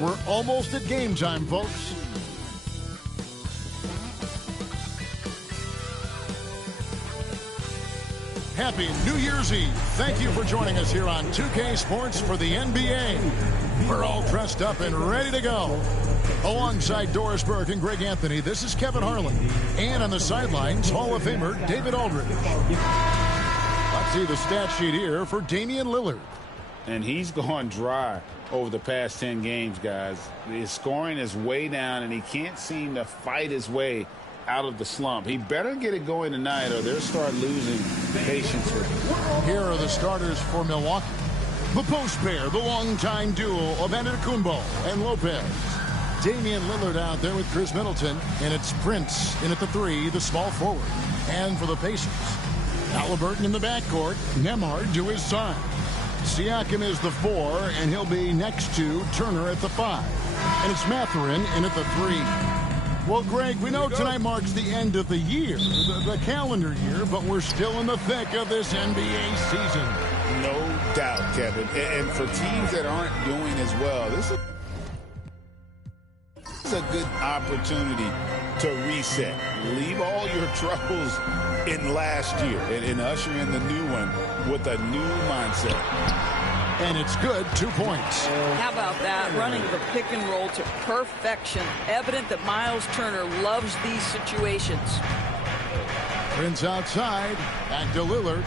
We're almost at game time, folks. Happy New Year's Eve. Thank you for joining us here on 2K Sports for the NBA. We're all dressed up and ready to go. Alongside Doris Burke and Greg Anthony, this is Kevin Harlan. And on the sidelines, Hall of Famer David Aldridge. Let's see the stat sheet here for Damian Lillard. And he's gone dry over the past 10 games, guys. His scoring is way down, and he can't seem to fight his way out of the slump. He better get it going tonight, or they'll start losing patience with him. Here are the starters for Milwaukee. The post pair, the longtime duo of Antetokounmpo and Lopez. Damian Lillard out there with Chris Middleton, and it's Prince in at the 3, the small forward. And for the Pacers, Halliburton in the backcourt, Nembhard to his side. Siakam is the 4, and he'll be next to Turner at the 5. And it's Mathurin in at the 3. Well, Greg, we know tonight marks the end of the year, the calendar year, but we're still in the thick of this NBA season. No doubt, Kevin. And for teams that aren't doing as well, this is a good opportunity to reset. Leave all your troubles in last year and usher in the new one with a new mindset. And it's good, 2 points. How about that? Running the pick and roll to perfection. Evident that Miles Turner loves these situations. Prince outside. Back to Lillard.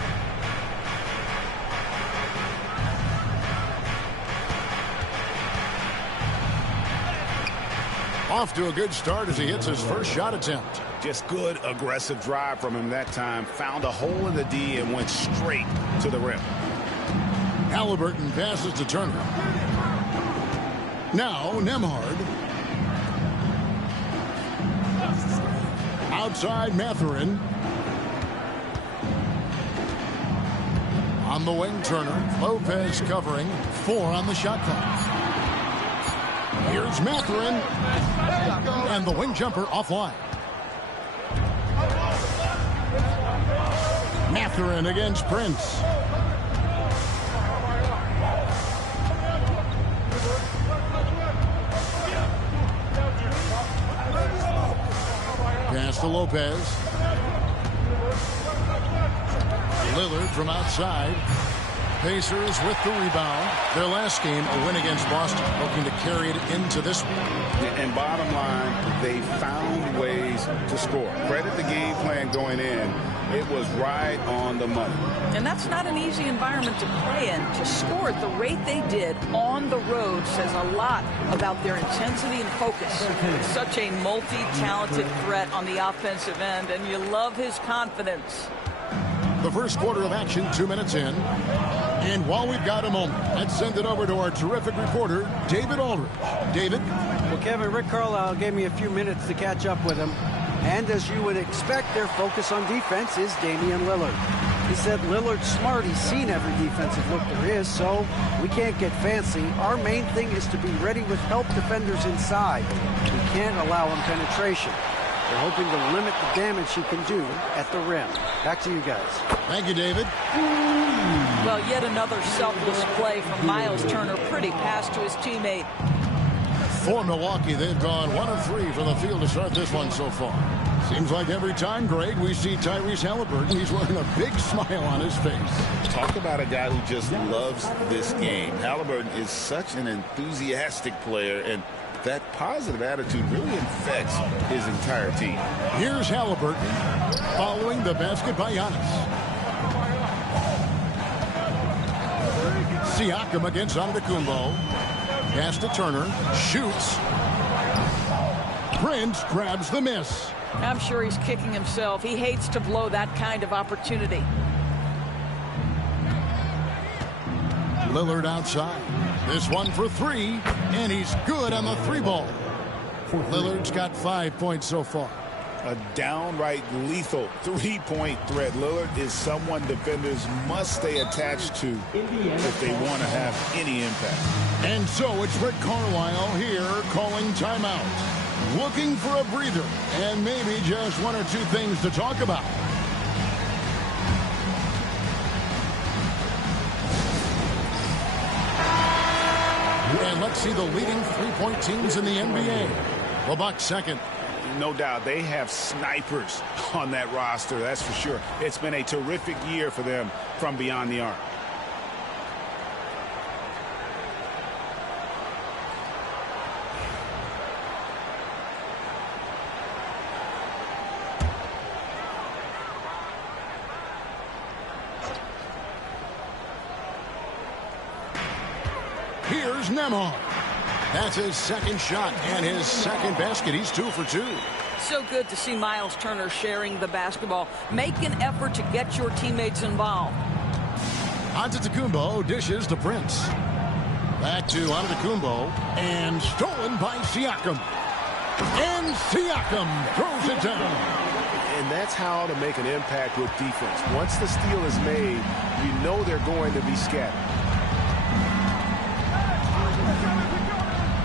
Off to a good start as he hits his first shot attempt. Just good aggressive drive from him that time. Found a hole in the D and went straight to the rim. Halliburton passes to Turner. Now Nembhard. Outside Mathurin. On the wing, Turner. Lopez covering. 4 on the shot clock. Here's Mathurin. And the wing jumper offline. Mathurin against Prince. Pass to Lopez. Lillard from outside. Pacers with the rebound. Their last game, a win against Boston, hoping to carry it into this one. And bottom line, they found ways to score. Credit the game plan going in. It was right on the money. And that's not an easy environment to play in. To score at the rate they did on the road says a lot about their intensity and focus. Such a multi-talented threat on the offensive end, and you love his confidence. The first quarter of action, 2 minutes in. And while we've got a moment, let's send it over to our terrific reporter, David Aldridge. David? Well, Kevin, Rick Carlisle gave me a few minutes to catch up with him. And as you would expect, their focus on defense is Damian Lillard. He said Lillard's smart. He's seen every defensive look there is, so we can't get fancy. Our main thing is to be ready with help defenders inside. We can't allow him penetration. They're hoping to limit the damage he can do at the rim. Back to you guys. Thank you, David. Well, yet another selfless play from Miles Turner. Pretty pass to his teammate. For Milwaukee, they've gone 1 of 3 from the field to start this one so far. Seems like every time, Greg, we see Tyrese Halliburton, he's wearing a big smile on his face. Talk about a guy who just loves this game. Halliburton is such an enthusiastic player, and that positive attitude really infects his entire team. Here's Halliburton following the basket by Giannis. Siakam against Antetokounmpo. Pass to Turner. Shoots. Prince grabs the miss. I'm sure he's kicking himself. He hates to blow that kind of opportunity. Lillard outside. This one for 3, and he's good on the 3-ball. Lillard's got 5 points so far. A downright lethal 3-point threat. Lillard is someone defenders must stay attached to if they want to have any impact. And so it's Rick Carlisle here calling timeout. Looking for a breather and maybe just 1 or 2 things to talk about. And let's see the leading three-point teams in the NBA. The Bucks second. No doubt they have snipers on that roster, that's for sure. It's been a terrific year for them from beyond the arc. Here's Nembhard. That's his second shot and his second basket. He's 2 for 2. So good to see Miles Turner sharing the basketball. Make an effort to get your teammates involved. Antetokounmpo dishes to Prince. Back to Antetokounmpo, and stolen by Siakam. And Siakam throws it down. And that's how to make an impact with defense. Once the steal is made, you know they're going to be scattered.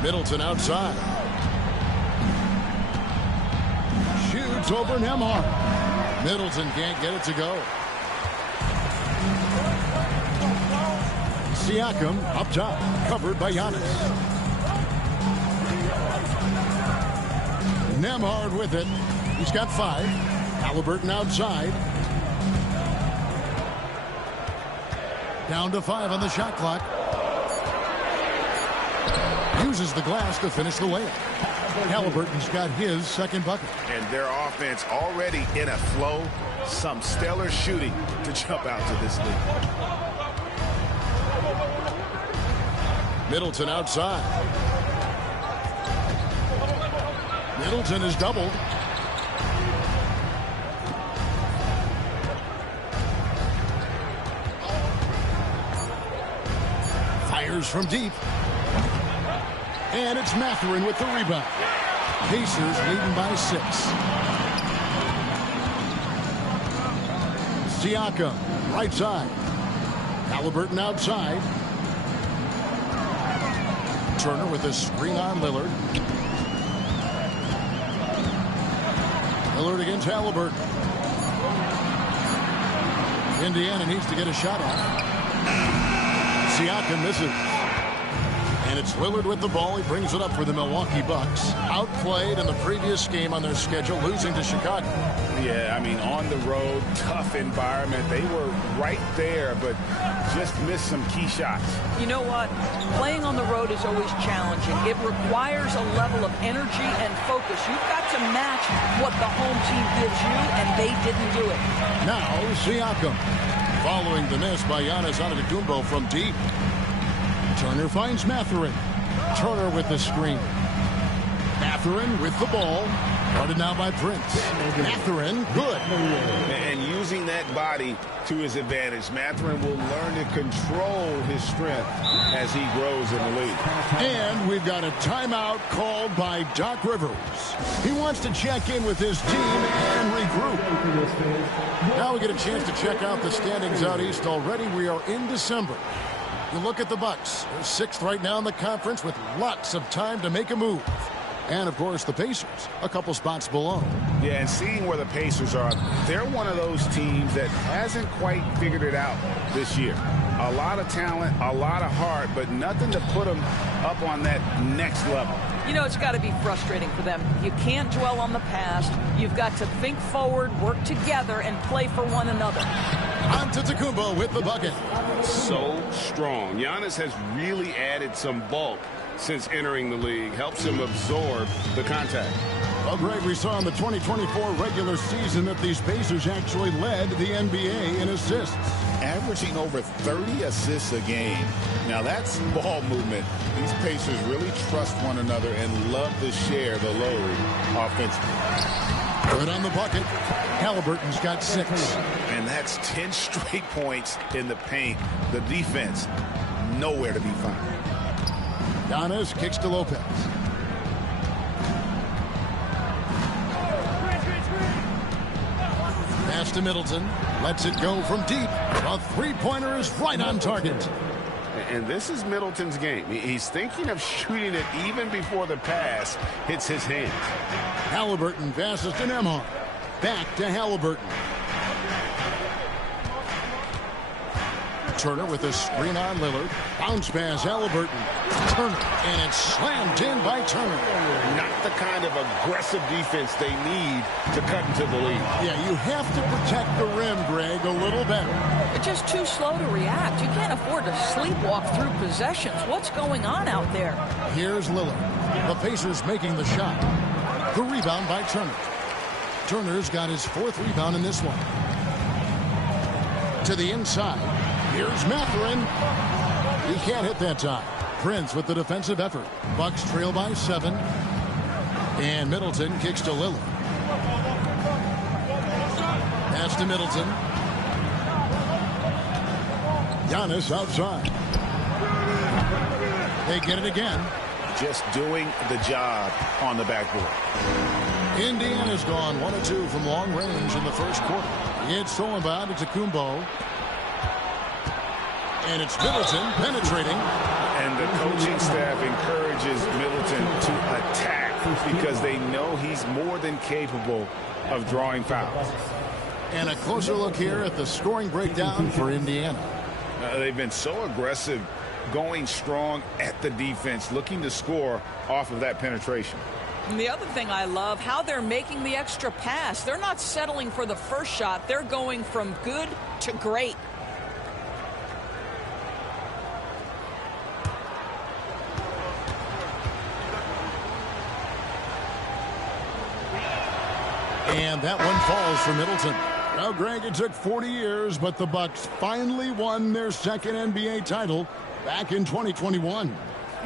Middleton outside. Shoots over Nembhard. Middleton can't get it to go. Siakam up top, covered by Giannis. Nembhard with it. He's got 5. Halliburton outside. Down to 5 on the shot clock. Uses the glass to finish the layup. Halliburton's got his second bucket. And their offense already in a flow. Some stellar shooting to jump out to this lead. Middleton outside. Middleton is doubled. Fires from deep. And it's Mathurin with the rebound. Pacers leading by 6. Siakam, right side. Halliburton outside. Turner with a screen on Lillard. Lillard against Halliburton. Indiana needs to get a shot off. Siakam misses. And it's Lillard with the ball. He brings it up for the Milwaukee Bucks. Outplayed in the previous game on their schedule, losing to Chicago. Yeah, I mean, on the road, tough environment. They were right there, but just missed some key shots. You know what? Playing on the road is always challenging. It requires a level of energy and focus. You've got to match what the home team gives you, and they didn't do it. Now, Siakam. Following the miss by Giannis Antetokounmpo from deep. Turner finds Mathurin. Turner with the screen. Mathurin with the ball. Guarded now by Prince. Mathurin, good. And using that body to his advantage, Mathurin will learn to control his strength as he grows in the league. And we've got a timeout called by Doc Rivers. He wants to check in with his team and regroup. Now we get a chance to check out the standings out east already. We are in December. You look at the Bucks. They're 6th right now in the conference with lots of time to make a move. And, of course, the Pacers, a couple spots below. Yeah, and seeing where the Pacers are, they're one of those teams that hasn't quite figured it out this year. A lot of talent, a lot of heart, but nothing to put them up on that next level. You know, it's got to be frustrating for them. You can't dwell on the past. You've got to think forward, work together, and play for one another. Antetokounmpo with the bucket. So strong. Giannis has really added some bulk since entering the league. Helps him absorb the contact. Well, Greg, we saw in the 2024 regular season that these Pacers actually led the NBA in assists. Averaging over 30 assists a game. Now, that's ball movement. These Pacers really trust one another and love to share the load offensively. Good on the bucket. Halliburton's got 6. And that's 10 straight points in the paint. The defense, nowhere to be found. Giannis kicks to Lopez. Pass to Middleton. Lets it go from deep. A three-pointer is right on target. And this is Middleton's game. He's thinking of shooting it even before the pass hits his hands. Halliburton passes to Nembhard. Back to Halliburton. Turner with a screen on Lillard. Bounce pass, Halliburton. Turner, and it's slammed in by Turner. Not the kind of aggressive defense they need to cut into the lead. Yeah, you have to protect the rim, Greg, a little better. They're just too slow to react. You can't afford to sleepwalk through possessions. What's going on out there? Here's Lillard. The Pacers making the shot. The rebound by Turner. Turner's got his 4th rebound in this one. To the inside. Here's Mathurin. He can't hit that time. Prince with the defensive effort. Bucks trail by 7. And Middleton kicks to Lillard. Pass to Middleton. Giannis outside. They get it again. Just doing the job on the backboard. Indiana's gone 1 of 2 from long range in the first quarter. It's Solomon. It's Akumbo. And it's Middleton penetrating. And the coaching staff encourages Middleton to attack because they know he's more than capable of drawing fouls. And a closer look here at the scoring breakdown for Indiana. They've been so aggressive, going strong at the defense, looking to score off of that penetration. And the other thing I love, how they're making the extra pass. They're not settling for the first shot. They're going from good to great. And that one falls for Middleton. Now, Greg, it took 40 years, but the Bucks finally won their 2nd NBA title back in 2021.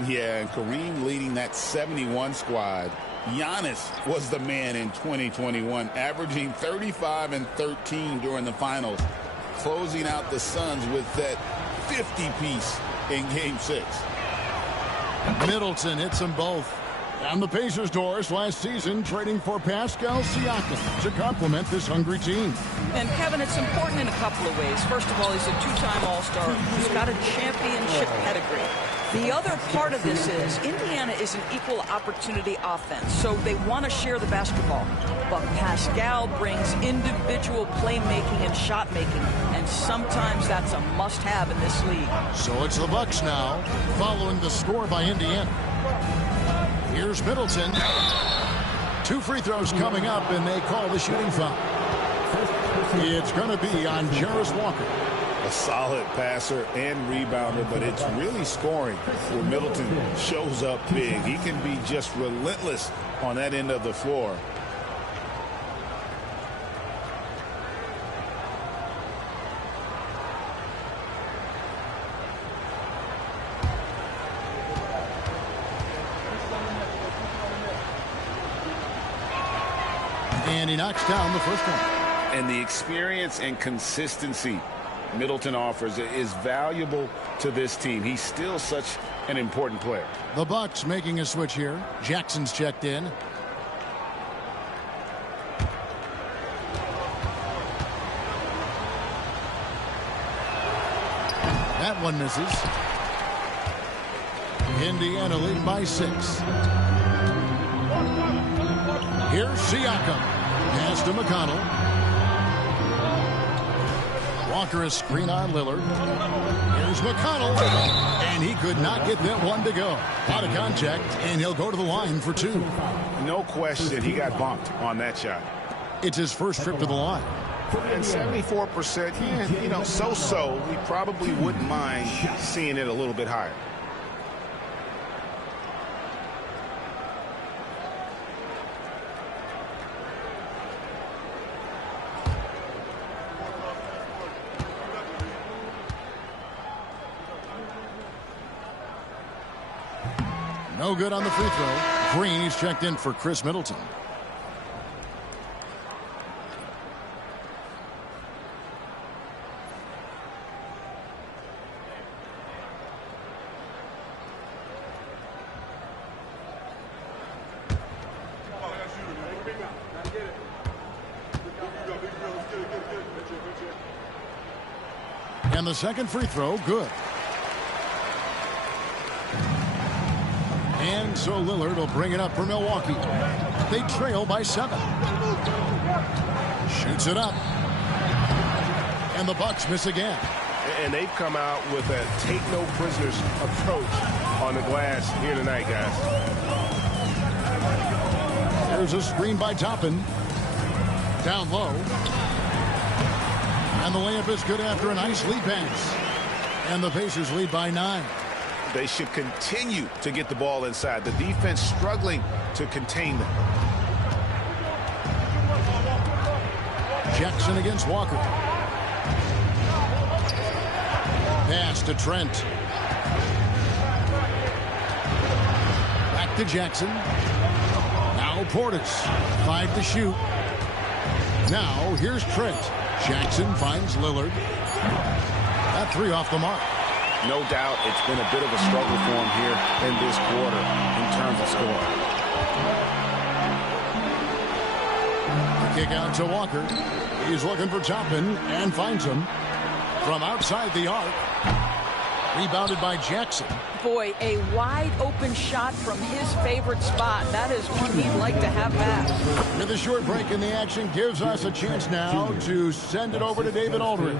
Yeah, and Kareem leading that 71 squad. Giannis was the man in 2021, averaging 35 and 13 during the finals, closing out the Suns with that 50-piece in Game 6. Middleton hits them both. On the Pacers' doors last season, trading for Pascal Siakam to complement this hungry team. And, Kevin, it's important in a couple of ways. First of all, he's a 2-time All-Star who's got a championship pedigree. The other part of this is Indiana is an equal opportunity offense, so they want to share the basketball. But Pascal brings individual playmaking and shot making, and sometimes that's a must-have in this league. So it's the Bucks now, following the score by Indiana. Here's Middleton. 2 free throws coming up, and they call the shooting foul. It's going to be on Jarris Walker. A solid passer and rebounder, but it's really scoring where Middleton shows up big. He can be just relentless on that end of the floor. And he knocks down the first one. And the experience and consistency Middleton offers is valuable to this team. He's still such an important player. The Bucks making a switch here. Jackson's checked in. That one misses. Indiana lead by 6. Here's Siakam. Pass to McConnell. Walker a screen on Lillard. Here's McConnell. And he could not get that one to go. Out of contact, and he'll go to the line for 2. No question he got bumped on that shot. It's his first trip to the line. And 74%, yeah, you know, so-so. We probably wouldn't mind seeing it a little bit higher. No good on the free throw. Green, he's checked in for Chris Middleton. And the second free throw, good. And so Lillard will bring it up for Milwaukee. They trail by 7. Shoots it up. And the Bucks miss again. And they've come out with a take-no-prisoners approach on the glass here tonight, guys. There's a screen by Toppin. Down low. And the layup is good after a nice lead pass. And the Pacers lead by 9. They should continue to get the ball inside. The defense struggling to contain them. Jackson against Walker. Pass to Trent. Back to Jackson. Now Portis. 5 to shoot. Now here's Trent. Jackson finds Lillard. That 3 off the mark. No doubt it's been a bit of a struggle for him here in this quarter in terms of scoring. The kick out to Walker. He's looking for Toppin and finds him from outside the arc. Rebounded by Jackson. Boy, a wide open shot from his favorite spot. That is one he'd like to have back. With a short break in the action gives us a chance now to send it over to David Aldridge.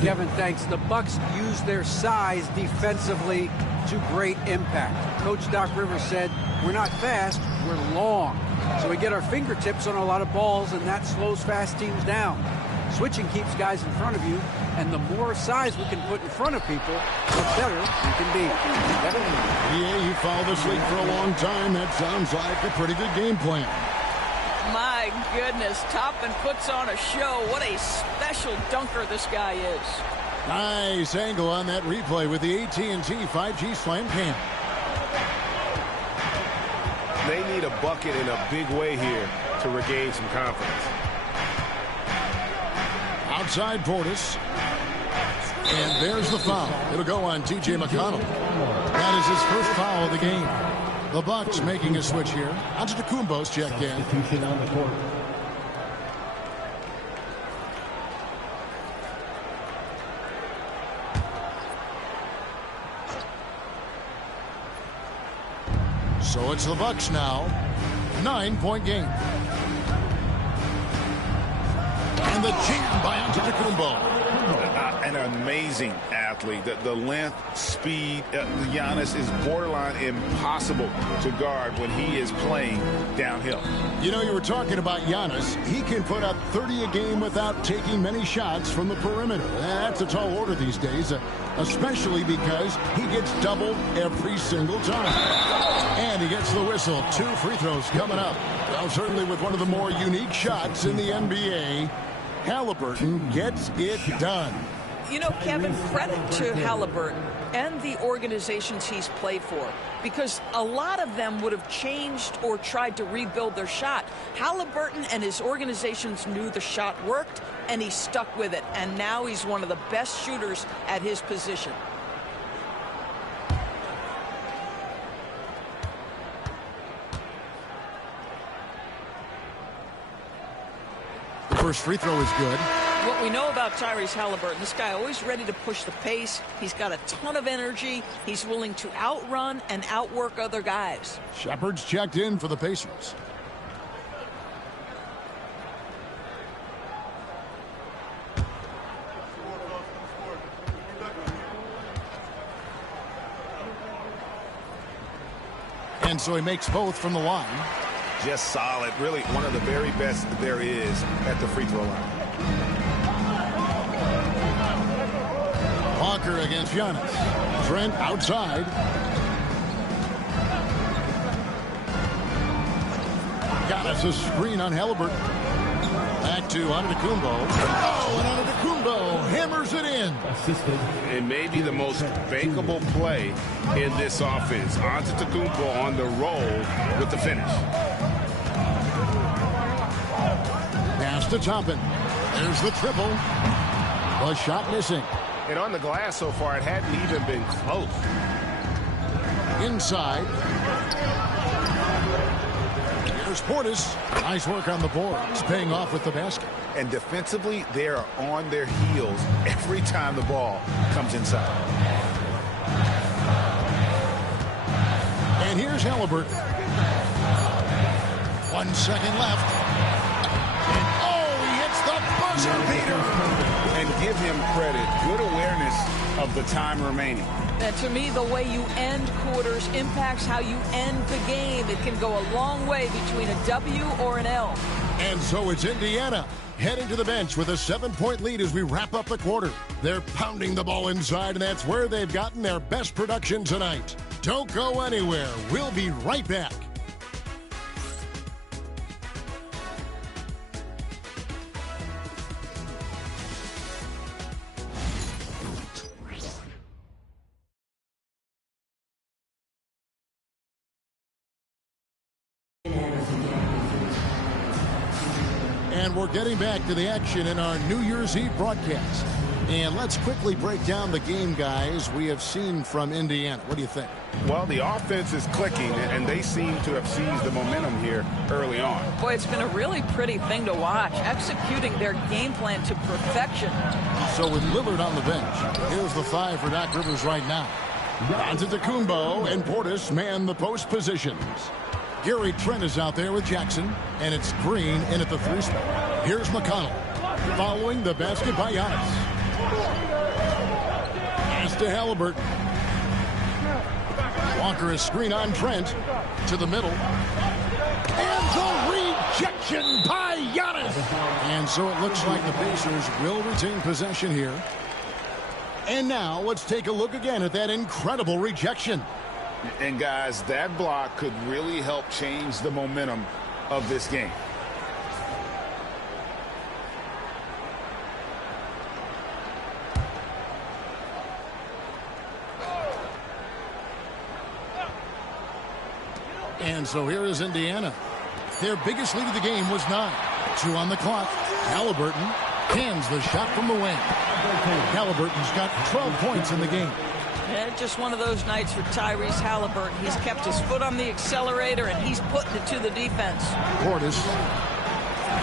Kevin, thanks. The Bucks use their size defensively to great impact. Coach Doc Rivers said, we're not fast, we're long. So we get our fingertips on a lot of balls, and that slows fast teams down. Switching keeps guys in front of you, and the more size we can put in front of people, the better we can be. Kevin? Yeah, you followed this league for a long time. That sounds like a pretty good game plan. My goodness, Toppin puts on a show. What a special dunker this guy is. Nice angle on that replay with the AT&T 5G Slam Cam. They need a bucket in a big way here to regain some confidence. Outside Portis. And there's the foul. It'll go on T.J. McConnell. That is his first foul of the game. The Bucks making a switch here. Antetokounmpo's checked in. So it's the Bucks now. 9-point game. And the jam by Antetokounmpo. An amazing athlete. The length, speed, Giannis is borderline impossible to guard when he is playing downhill. You know, you were talking about Giannis. He can put up 30 a game without taking many shots from the perimeter. That's a tall order these days, especially because he gets doubled every single time. And he gets the whistle. 2 free throws coming up. Well, certainly with one of the more unique shots in the NBA, Halliburton gets it done. You know, Kevin, credit to Halliburton and the organizations he's played for, because a lot of them would have changed or tried to rebuild their shot. Halliburton and his organizations knew the shot worked, and he stuck with it. And now he's one of the best shooters at his position. The first free throw is good. What we know about Tyrese Halliburton, this guy always ready to push the pace. He's got a ton of energy. He's willing to outrun and outwork other guys. Shepard's checked in for the Pacers. And so he makes both from the line. Just solid. Really one of the very best there is at the free throw line. Walker against Giannis. Trent outside. Giannis a screen on Halliburton. Back to Antetokounmpo. Oh, and Antetokounmpo hammers it in. It may be the most bankable play in this offense. Antetokounmpo on the roll with the finish. Pass to Toppin. There's the triple. The shot missing. And on the glass so far, it hadn't even been close. Inside. Here's Portis. Nice work on the boards, paying off with the basket. And defensively, they are on their heels every time the ball comes inside. And here's Halliburton. 1 second left. And oh, he hits the buzzer beater. And give him credit. Good awareness of the time remaining. And to me, the way you end quarters impacts how you end the game. It can go a long way between a W or an L. And so it's Indiana heading to the bench with a 7-point lead as we wrap up the quarter. They're pounding the ball inside, and that's where they've gotten their best production tonight. Don't go anywhere. We'll be right back. And we're getting back to the action in our New Year's Eve broadcast. And let's quickly break down the game, guys, we have seen from Indiana. What do you think? Well, the offense is clicking, and they seem to have seized the momentum here early on. Boy, it's been a really pretty thing to watch, executing their game plan to perfection. So with Lillard on the bench, here's the 5 for Doc Rivers right now. Antetokounmpo and Portis man the post positions. Gary Trent is out there with Jackson, and it's Green in at the 3 spot. Here's McConnell, following the basket by Giannis. Pass to Halliburton. Walker is screen on Trent to the middle. And the rejection by Giannis. And so it looks like the Pacers will retain possession here. And now let's take a look again at that incredible rejection. And guys, that block could really help change the momentum of this game. And so here is Indiana. Their biggest lead of the game was 9. 2 on the clock. Halliburton hands the shot from the wing. Halliburton's got 12 points in the game. Yeah, just one of those nights for Tyrese Halliburton. He's kept his foot on the accelerator, and he's putting it to the defense. Portis.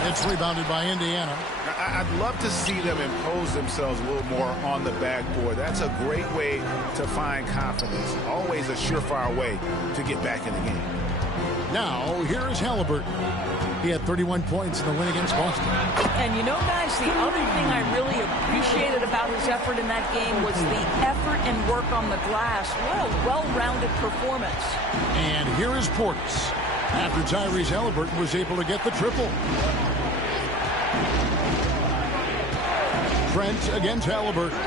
It's rebounded by Indiana. I'd love to see them impose themselves a little more on the backboard. That's a great way to find confidence. Always a surefire way to get back in the game. Now, here is Halliburton. He had 31 points in the win against Boston. And you know, guys, the other thing I really appreciated about his effort in that game was the effort and work on the glass. What a well-rounded performance. And here is Portis. After Tyrese Halliburton was able to get the triple. Trent against Halliburton.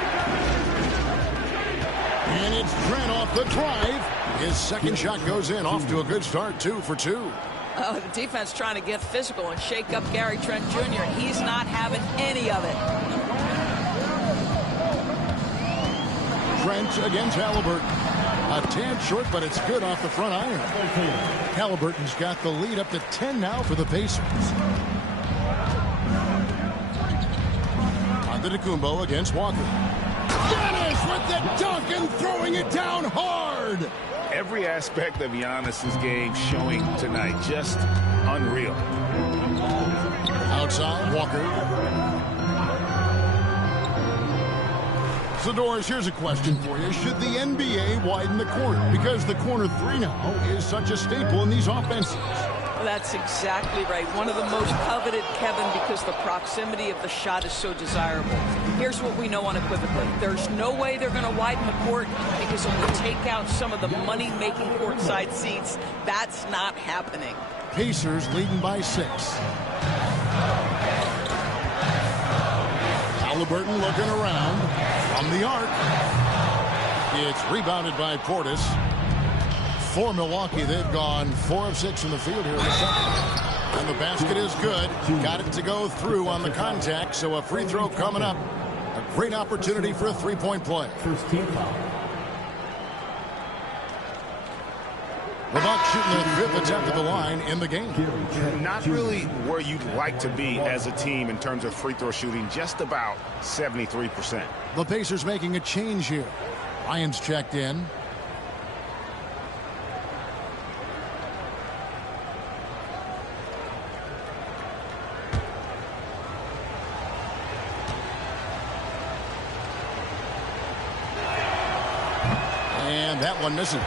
And it's Trent off the drive. His second shot goes in, off to a good start, 2 for 2. The defense trying to get physical and shake up Gary Trent Jr. He's not having any of it. Trent against Halliburton. A tad short, but it's good off the front iron. Halliburton's got the lead up to 10 now for the Pacers. Antetokounmpo against Walker. Giannis with the dunk and throwing it down hard. Every aspect of Giannis's game showing tonight. Just unreal. Outside, Walker. So, Doris, here's a question for you. Should the NBA widen the corner? Because the corner 3 now is such a staple in these offenses. That's exactly right. One of the most coveted, Kevin, because the proximity of the shot is so desirable. Here's what we know unequivocally. There's no way they're going to widen the court because it will take out some of the money-making courtside seats. That's not happening. Pacers leading by 6. Halliburton looking around from the arc. It's rebounded by Portis. For Milwaukee, they've gone 4 of 6 from the field here in the second. And the basket is good. Got it to go through on the contact, so a free throw coming up. A great opportunity for a 3-point play. First team foul. The Bucks shooting their 5th attempt at the line in the game. Not really where you'd like to be as a team in terms of free throw shooting, just about 73%. The Pacers making a change here. Ryan's checked in. And that one misses.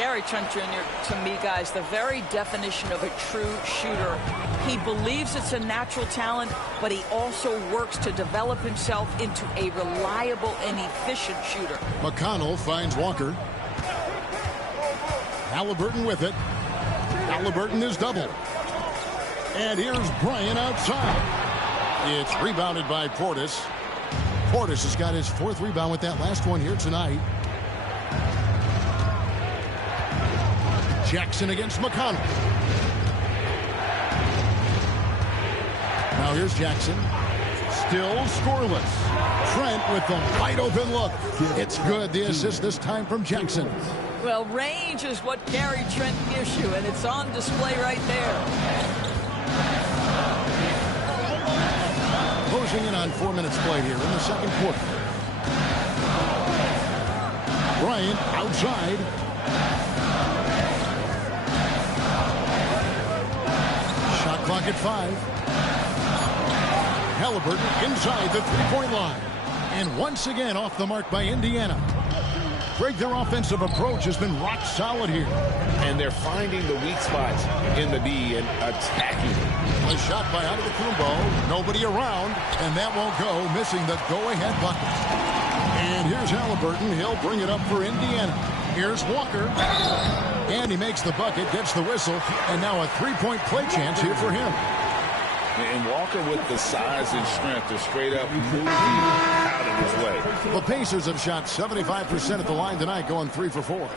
Gary Trent Jr., to me, guys, the very definition of a true shooter. He believes it's a natural talent, but he also works to develop himself into a reliable and efficient shooter. McConnell finds Walker. Halliburton with it. Halliburton is doubled. And here's Bryant outside. It's rebounded by Portis. Portis has got his 4th rebound with that last one here tonight. Jackson against McConnell. Now here's Jackson. Still scoreless. Trent with the wide open look. It's good. The assist this time from Jackson. Well, range is what Gary Trent gives you, and it's on display right there. Closing in on 4 minutes played here in the second quarter. Bryant outside. Shot clock at 5. Halliburton inside the three-point line. And once again off the mark by Indiana. Greg, their offensive approach has been rock solid here. And they're finding the weak spots in the D and attacking it. A shot by Antetokounmpo. Nobody around. And that won't go, missing the go-ahead bucket. And here's Halliburton. He'll bring it up for Indiana. Here's Walker. And he makes the bucket, gets the whistle. And now a three-point play chance here for him. And Walker with the size and strength to straight up move out of his way. The Pacers have shot 75% at the line tonight, going 3 for 4.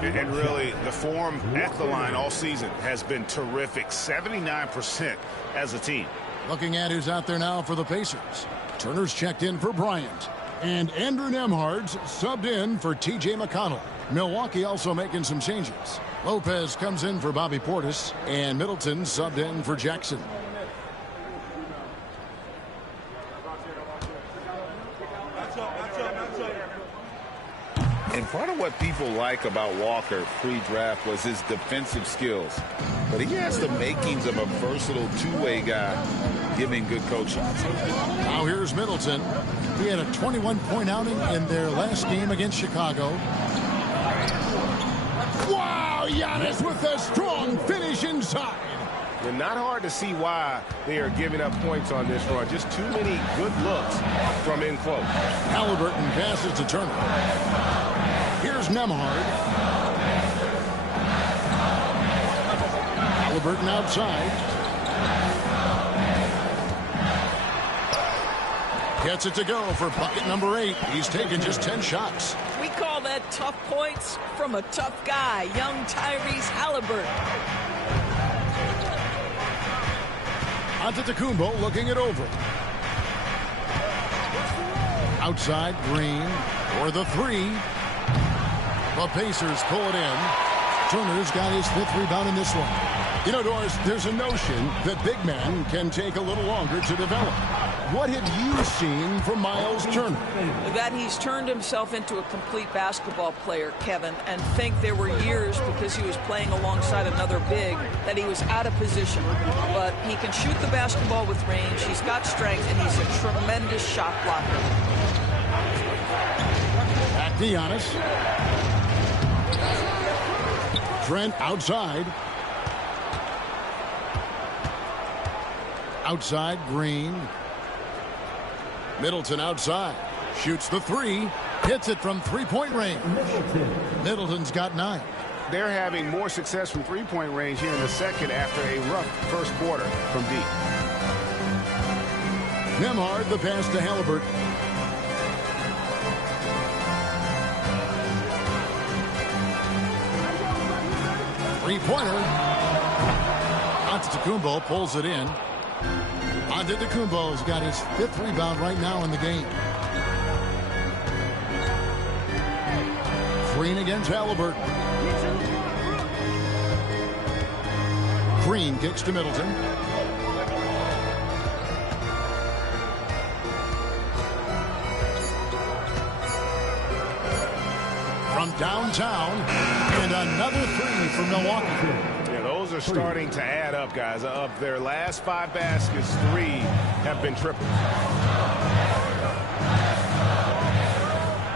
And really, the form at the line all season has been terrific. 79% as a team. Looking at who's out there now for the Pacers. Turner's checked in for Bryant. And Andrew Nembhard's subbed in for T.J. McConnell. Milwaukee also making some changes. Lopez comes in for Bobby Portis. And Middleton subbed in for Jackson. And part of what people like about Walker pre-draft was his defensive skills. But he has the makings of a versatile two-way guy giving good coaching. Now here's Middleton. He had a 21-point outing in their last game against Chicago. Wow, Giannis with a strong finish inside. And not hard to see why they are giving up points on this run. Just too many good looks from in close. Halliburton passes to Turner. Here's Nembhard. Halliburton outside. Gets it to go for bucket number 8. He's taken just 10 shots. We call that tough points from a tough guy, young Tyrese Halliburton. Antetokounmpo looking it over. Outside, Green for the 3. The Pacers pull it in. Turner's got his 5th rebound in this one. You know, Doris, there's a notion that big men can take a little longer to develop. What have you seen from Miles Turner? That he's turned himself into a complete basketball player, Kevin, and think there were years because he was playing alongside another big that he was out of position. But he can shoot the basketball with range. He's got strength, and he's a tremendous shot blocker. Back to Giannis. Trent outside. Outside, Green. Middleton outside. Shoots the 3. Hits it from three-point range. Middleton's got 9. They're having more success from three-point range here in the second after a rough first quarter from deep. Nembhard, the pass to Halliburton. Three-pointer. Antetokounmpo pulls it in. Antetokounmpo's got his 5th rebound right now in the game. Green against Halliburton. Green kicks to Middleton. From downtown, and another 3 from Milwaukee. Yeah, those are starting to add up, guys. Of their last 5 baskets, 3 have been triples.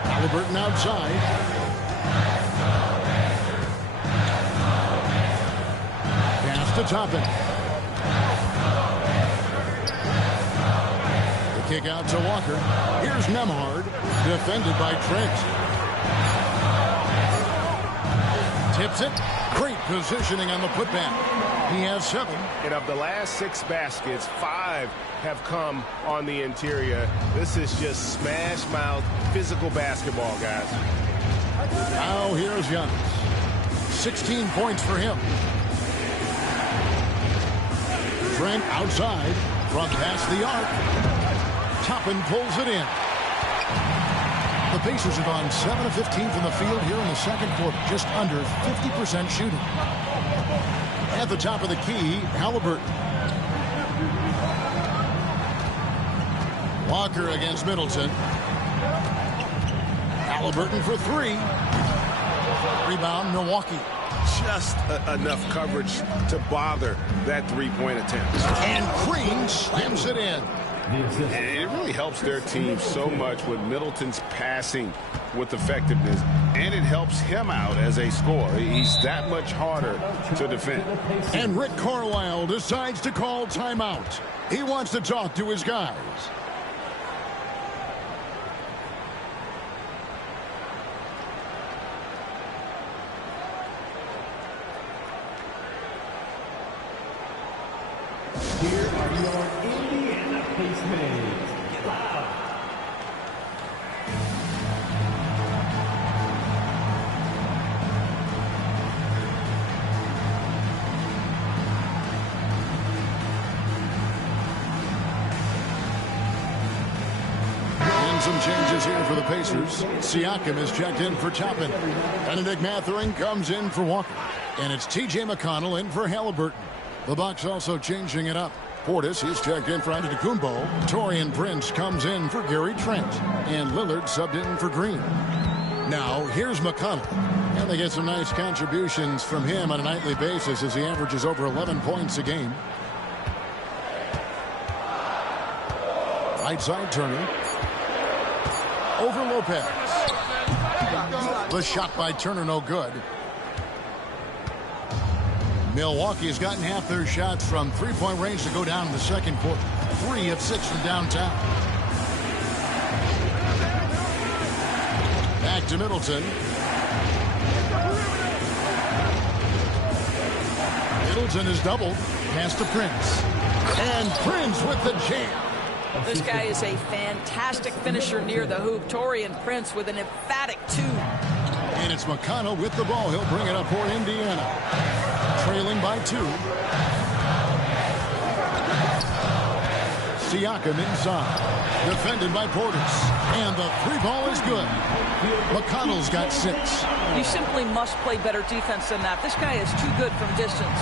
Halliburton outside. to Toppin. The kick out to Walker. Here's Nemhard, defended by Trent. Tips it. Great positioning on the putback. He has 7. And of the last 6 baskets, 5 have come on the interior. This is just smash mouth physical basketball, guys. Now here's Giannis. 16 points for him. Trent outside from past the arc. Toppin pulls it in. The Pacers have gone 7 of 15 from the field here in the second quarter, just under 50% shooting. At the top of the key, Halliburton. Walker against Middleton. Halliburton for 3. Rebound, Milwaukee. Just enough coverage to bother that three-point attempt. And Green slams it in. And it really helps their team so much with Middleton's passing with effectiveness, and it helps him out as a scorer. He's that much harder to defend. And Rick Carlisle decides to call timeout. He wants to talk to his guys. Here are your Indiana Pacers. And some changes here for the Pacers. Siakam is checked in for Toppin. Benedict Mathurin comes in for Walker. And it's T.J. McConnell in for Halliburton. The Bucks also changing it up. Portis is checked in for Antetokounmpo. Taurean Prince comes in for Gary Trent. And Lillard subbed in for Green. Now, here's McConnell. And they get some nice contributions from him on a nightly basis as he averages over 11 points a game. Right side, Turner. Over Lopez. The shot by Turner, no good. Milwaukee has gotten half their shots from three-point range to go down in the second quarter. 3 of 6 from downtown. Back to Middleton. Middleton is doubled. Pass to Prince. And Prince with the jam. This guy is a fantastic finisher near the hoop. Taurean Prince with an emphatic 2. And it's McConnell with the ball. He'll bring it up for Indiana. Trailing by 2. Siakam inside. Defended by Portis. And the 3 ball is good. McConnell's got 6. You simply must play better defense than that. This guy is too good from distance.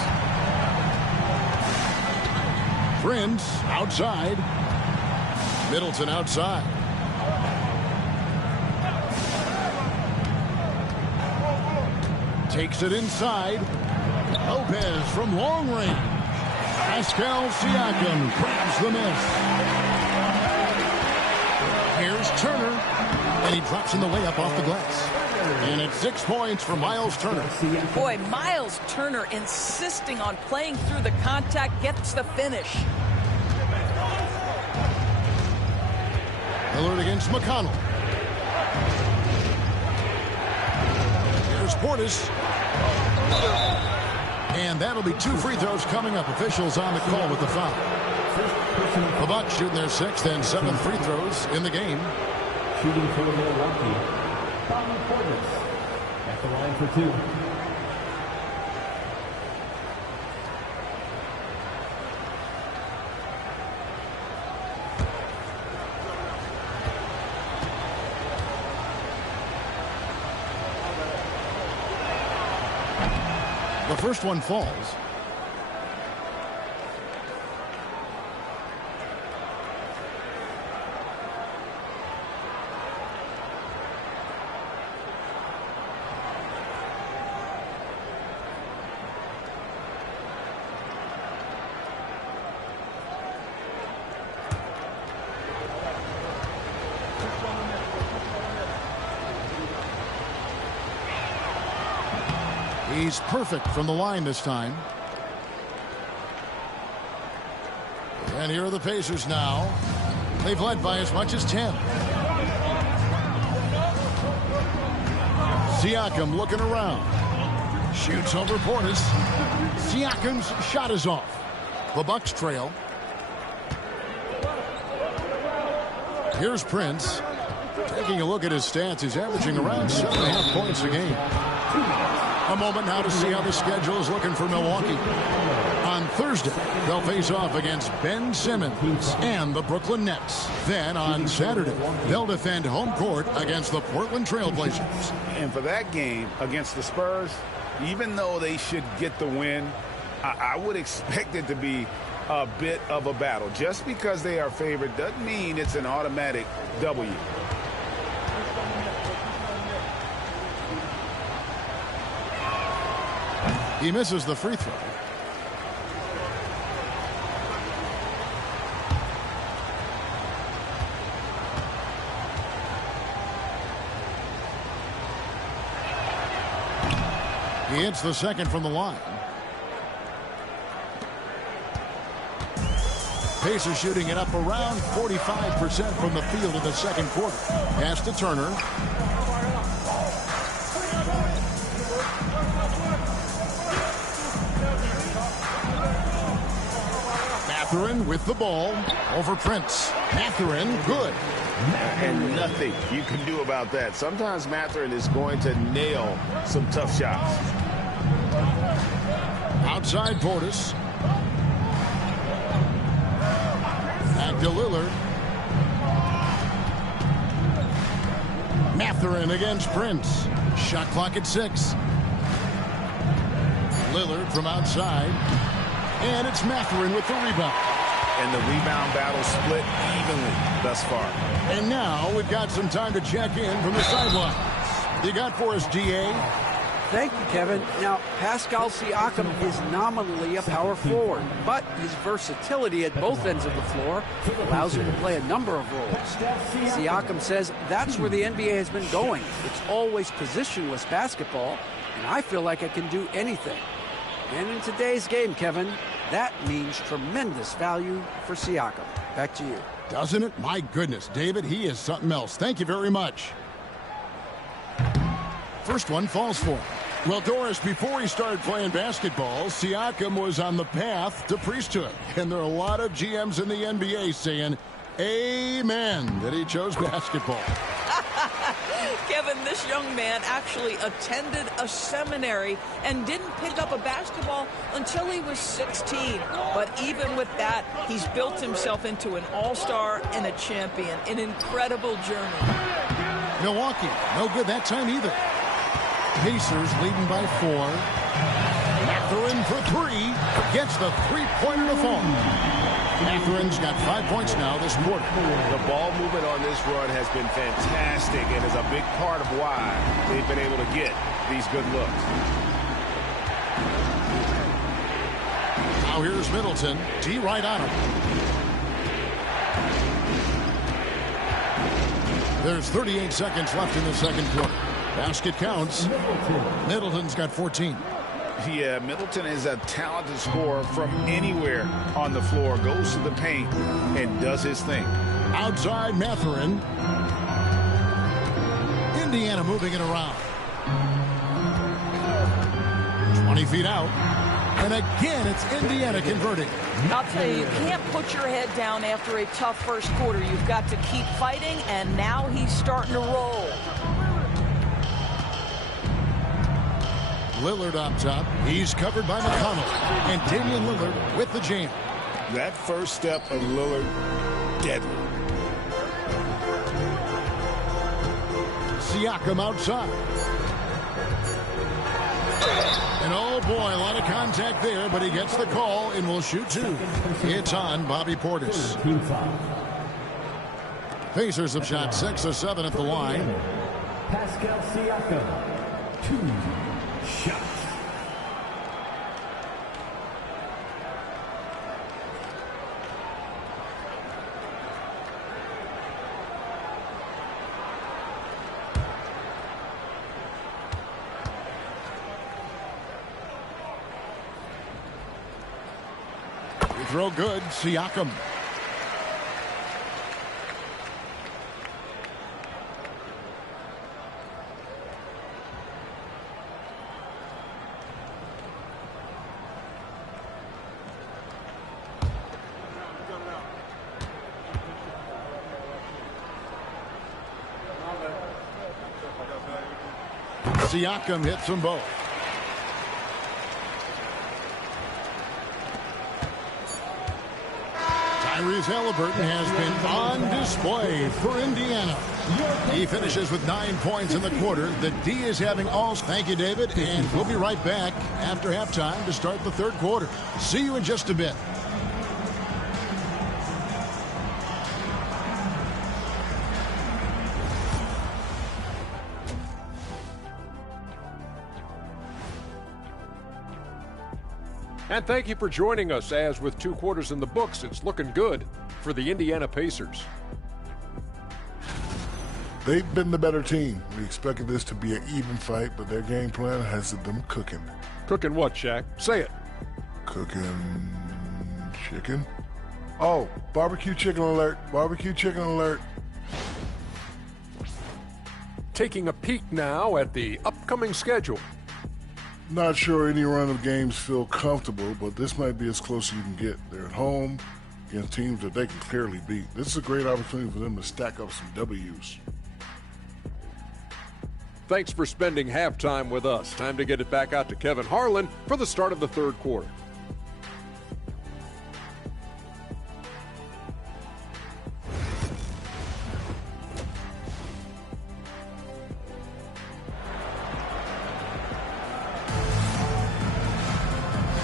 Prince outside. Middleton outside. Takes it inside. Lopez from long range. Pascal Siakam grabs the miss. Here's Turner. And he drops in the layup off the glass. And it's 6 points for Miles Turner. Boy, Miles Turner insisting on playing through the contact, gets the finish. Lillard against McConnell. Here's Portis. And that'll be 2 free throws coming up. Officials on the call with the foul. The Bucks shooting their 6th and 7th free throws in the game. Shooting for Milwaukee. Bobby Portis at the line for 2. The first one falls. He's perfect from the line this time. And here are the Pacers now. They've led by as much as 10. Siakam looking around. Shoots over Portis. Siakam's shot is off. The Bucks trail. Here's Prince. Taking a look at his stats, he's averaging around 7.5 points a game. A moment now to see how the schedule is looking for Milwaukee. On Thursday, they'll face off against Ben Simmons and the Brooklyn Nets. Then on Saturday, they'll defend home court against the Portland Trailblazers. And for that game against the Spurs, even though they should get the win, I would expect it to be a bit of a battle. Just because they are favored doesn't mean it's an automatic W. He misses the free throw. He hits the second from the line. Pacers shooting it up around 45% from the field in the second quarter. Pass to Turner. Mathurin with the ball over Prince. Mathurin, good. And nothing you can do about that. Sometimes Mathurin is going to nail some tough shots. Outside Portis. Back to Lillard. Mathurin against Prince. Shot clock at 6. Lillard from outside. And it's Mathurin with the rebound. And the rebound battle split evenly thus far. And now we've got some time to check in from the sidelines. You got for us, DA? Thank you, Kevin. Now, Pascal Siakam is nominally a power forward, but his versatility at both ends of the floor allows him to play a number of roles. Siakam says that's where the NBA has been going. It's always positionless basketball, and I feel like I can do anything. And in today's game, Kevin, that means tremendous value for Siakam. Back to you. Doesn't it? My goodness, David, he is something else. Thank you very much. First one falls for him. Well, Doris, before he started playing basketball, Siakam was on the path to priesthood. And there are a lot of GMs in the NBA saying, amen, that he chose basketball. Kevin, this young man actually attended a seminary and didn't pick up a basketball until he was 16. But even with that, he's built himself into an all-star and a champion. An incredible journey. Milwaukee, no good that time either. Pacers leading by 4. Mathurin for 3. Gets the three-pointer to fall. Mathurin's got 5 points now this quarter. The ball movement on this run has been fantastic and is a big part of why they've been able to get these good looks. Now here's Middleton. D right on him. There's 38 seconds left in the second quarter. Basket counts. Middleton's got 14. Yeah, Middleton is a talented scorer from anywhere on the floor. Goes to the paint and does his thing. Outside Mathurin. Indiana moving it around. 20 feet out. And again, it's Indiana converting. I'll tell you, you can't put your head down after a tough first quarter. You've got to keep fighting, and now he's starting to roll. Lillard up top. He's covered by McConnell. And Damian Lillard with the jam. That first step of Lillard, deadly. Siakam outside. And oh boy, a lot of contact there, but he gets the call and will shoot 2. It's on Bobby Portis. Pacers have shot 6 of 7 at the line. Pascal Siakam, 2 shots. Free throw good. Siakam. Siakam hits them both. Tyrese Halliburton has been on display for Indiana. He finishes with 9 points in the quarter. The D is having all. Thank you, David, and we'll be right back after halftime to start the third quarter. See you in just a bit. And thank you for joining us, as with 2 quarters in the books, it's looking good for the Indiana Pacers. They've been the better team. We expected this to be an even fight, but their game plan has them cooking. Cooking what, Shaq? Say it. Cooking chicken? Oh, barbecue chicken alert. Barbecue chicken alert. Taking a peek now at the upcoming schedule. Not sure any run of games feel comfortable, but this might be as close as you can get. They're at home against teams that they can clearly beat. This is a great opportunity for them to stack up some W's. Thanks for spending halftime with us. Time to get it back out to Kevin Harlan for the start of the third quarter.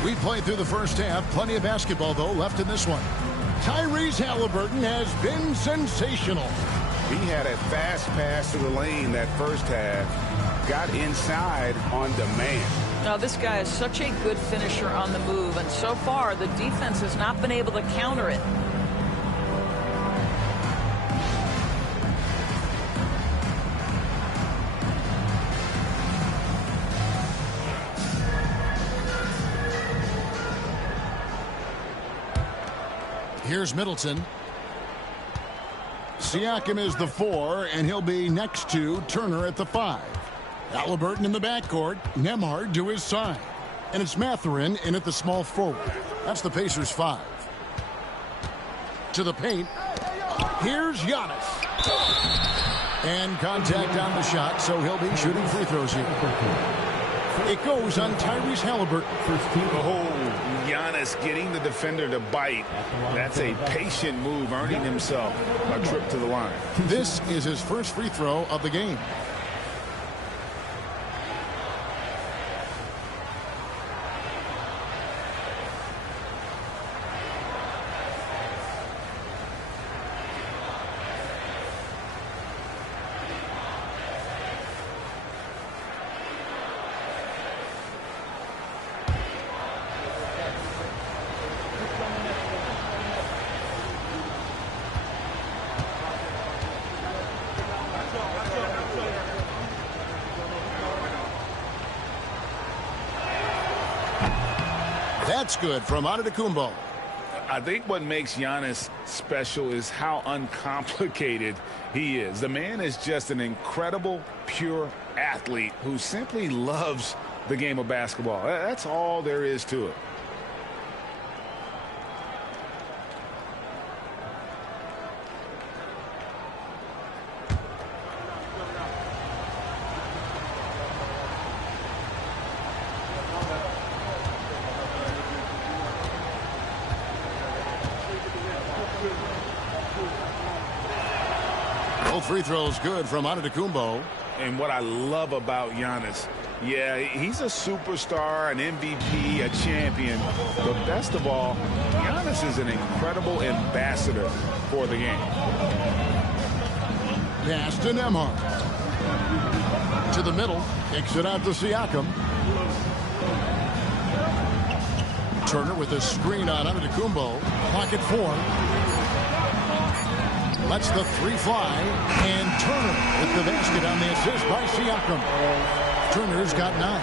We played through the first half. Plenty of basketball, though, left in this one. Tyrese Halliburton has been sensational. He had a fast pass to the lane that first half. Got inside on demand. Now, this guy is such a good finisher on the move, and so far the defense has not been able to counter it. Here's Middleton. Siakam is the 4, and he'll be next to Turner at the 5. Halliburton in the backcourt. Nembhard to his side. And it's Mathurin in at the small forward. That's the Pacers' 5. To the paint. Here's Giannis. And contact on the shot, so he'll be shooting free throws here. It goes on Tyrese Halliburton. Oh, Giannis getting the defender to bite. That's a patient move, earning himself a trip to the line. This is his first free throw of the game. That's good from Antetokounmpo. I think what makes Giannis special is how uncomplicated he is. The man is just an incredible, pure athlete who simply loves the game of basketball. That's all there is to it. Both free throws good from Antetokounmpo. And what I love about Giannis, yeah, he's a superstar, an MVP, a champion. But best of all, Giannis is an incredible ambassador for the game. Pass to Nembhard. To the middle. Kicks it out to Siakam. Turner with a screen on Antetokounmpo. Pocket 4. Lets the 3 fly, and Turner with the basket on the assist by Siakam. Turner's got 9.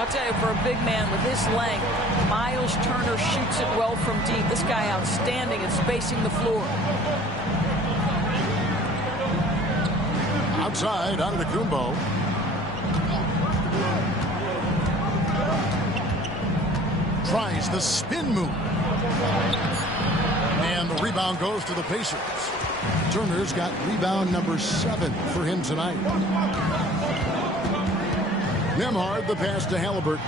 I'll tell you, for a big man with his length, Miles Turner shoots it well from deep. This guy outstanding at spacing the floor. Outside, Antetokounmpo. Tries the spin move. And the rebound goes to the Pacers. Turner's got rebound number 7 for him tonight. Nembhard, the pass to Halliburton.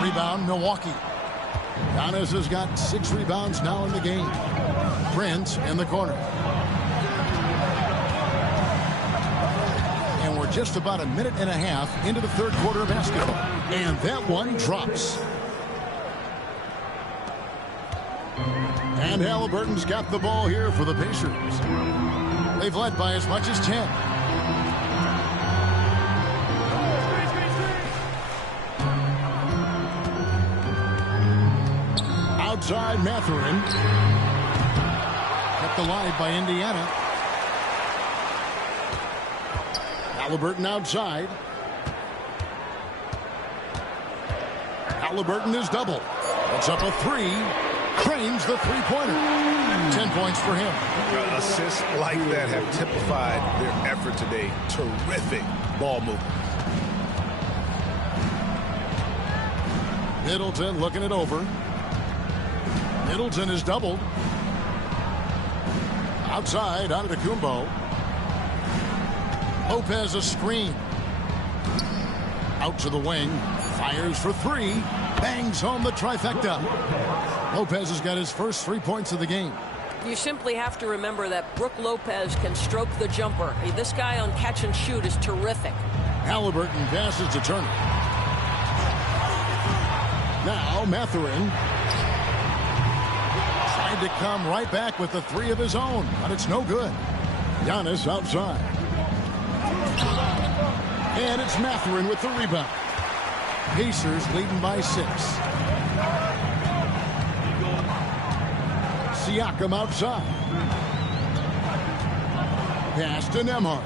Rebound, Milwaukee. Giannis has got 6 rebounds now in the game. Prince in the corner. And we're just about a minute and a half into the third quarter of basketball. And that one drops. And Halliburton's got the ball here for the Pacers. They've led by as much as 10. Outside, Mathurin. Kept alive by Indiana. Halliburton outside. Halliburton is double. It's up a 3. Cranes the three-pointer. 10 points for him. Assists like that have typified their effort today. Terrific ball movement. Middleton looking it over. Middleton is doubled. Outside, Antetokounmpo. Lopez a screen. Out to the wing. Fires for 3. Bangs home the trifecta. Lopez has got his first 3 points of the game. You simply have to remember that Brook Lopez can stroke the jumper. This guy on catch and shoot is terrific. Halliburton passes to Turner. Now Mathurin. Tried to come right back with the 3 of his own, but it's no good. Giannis outside. And it's Mathurin with the rebound. Pacers leading by 6. Siakam outside. Pass to Nembhard.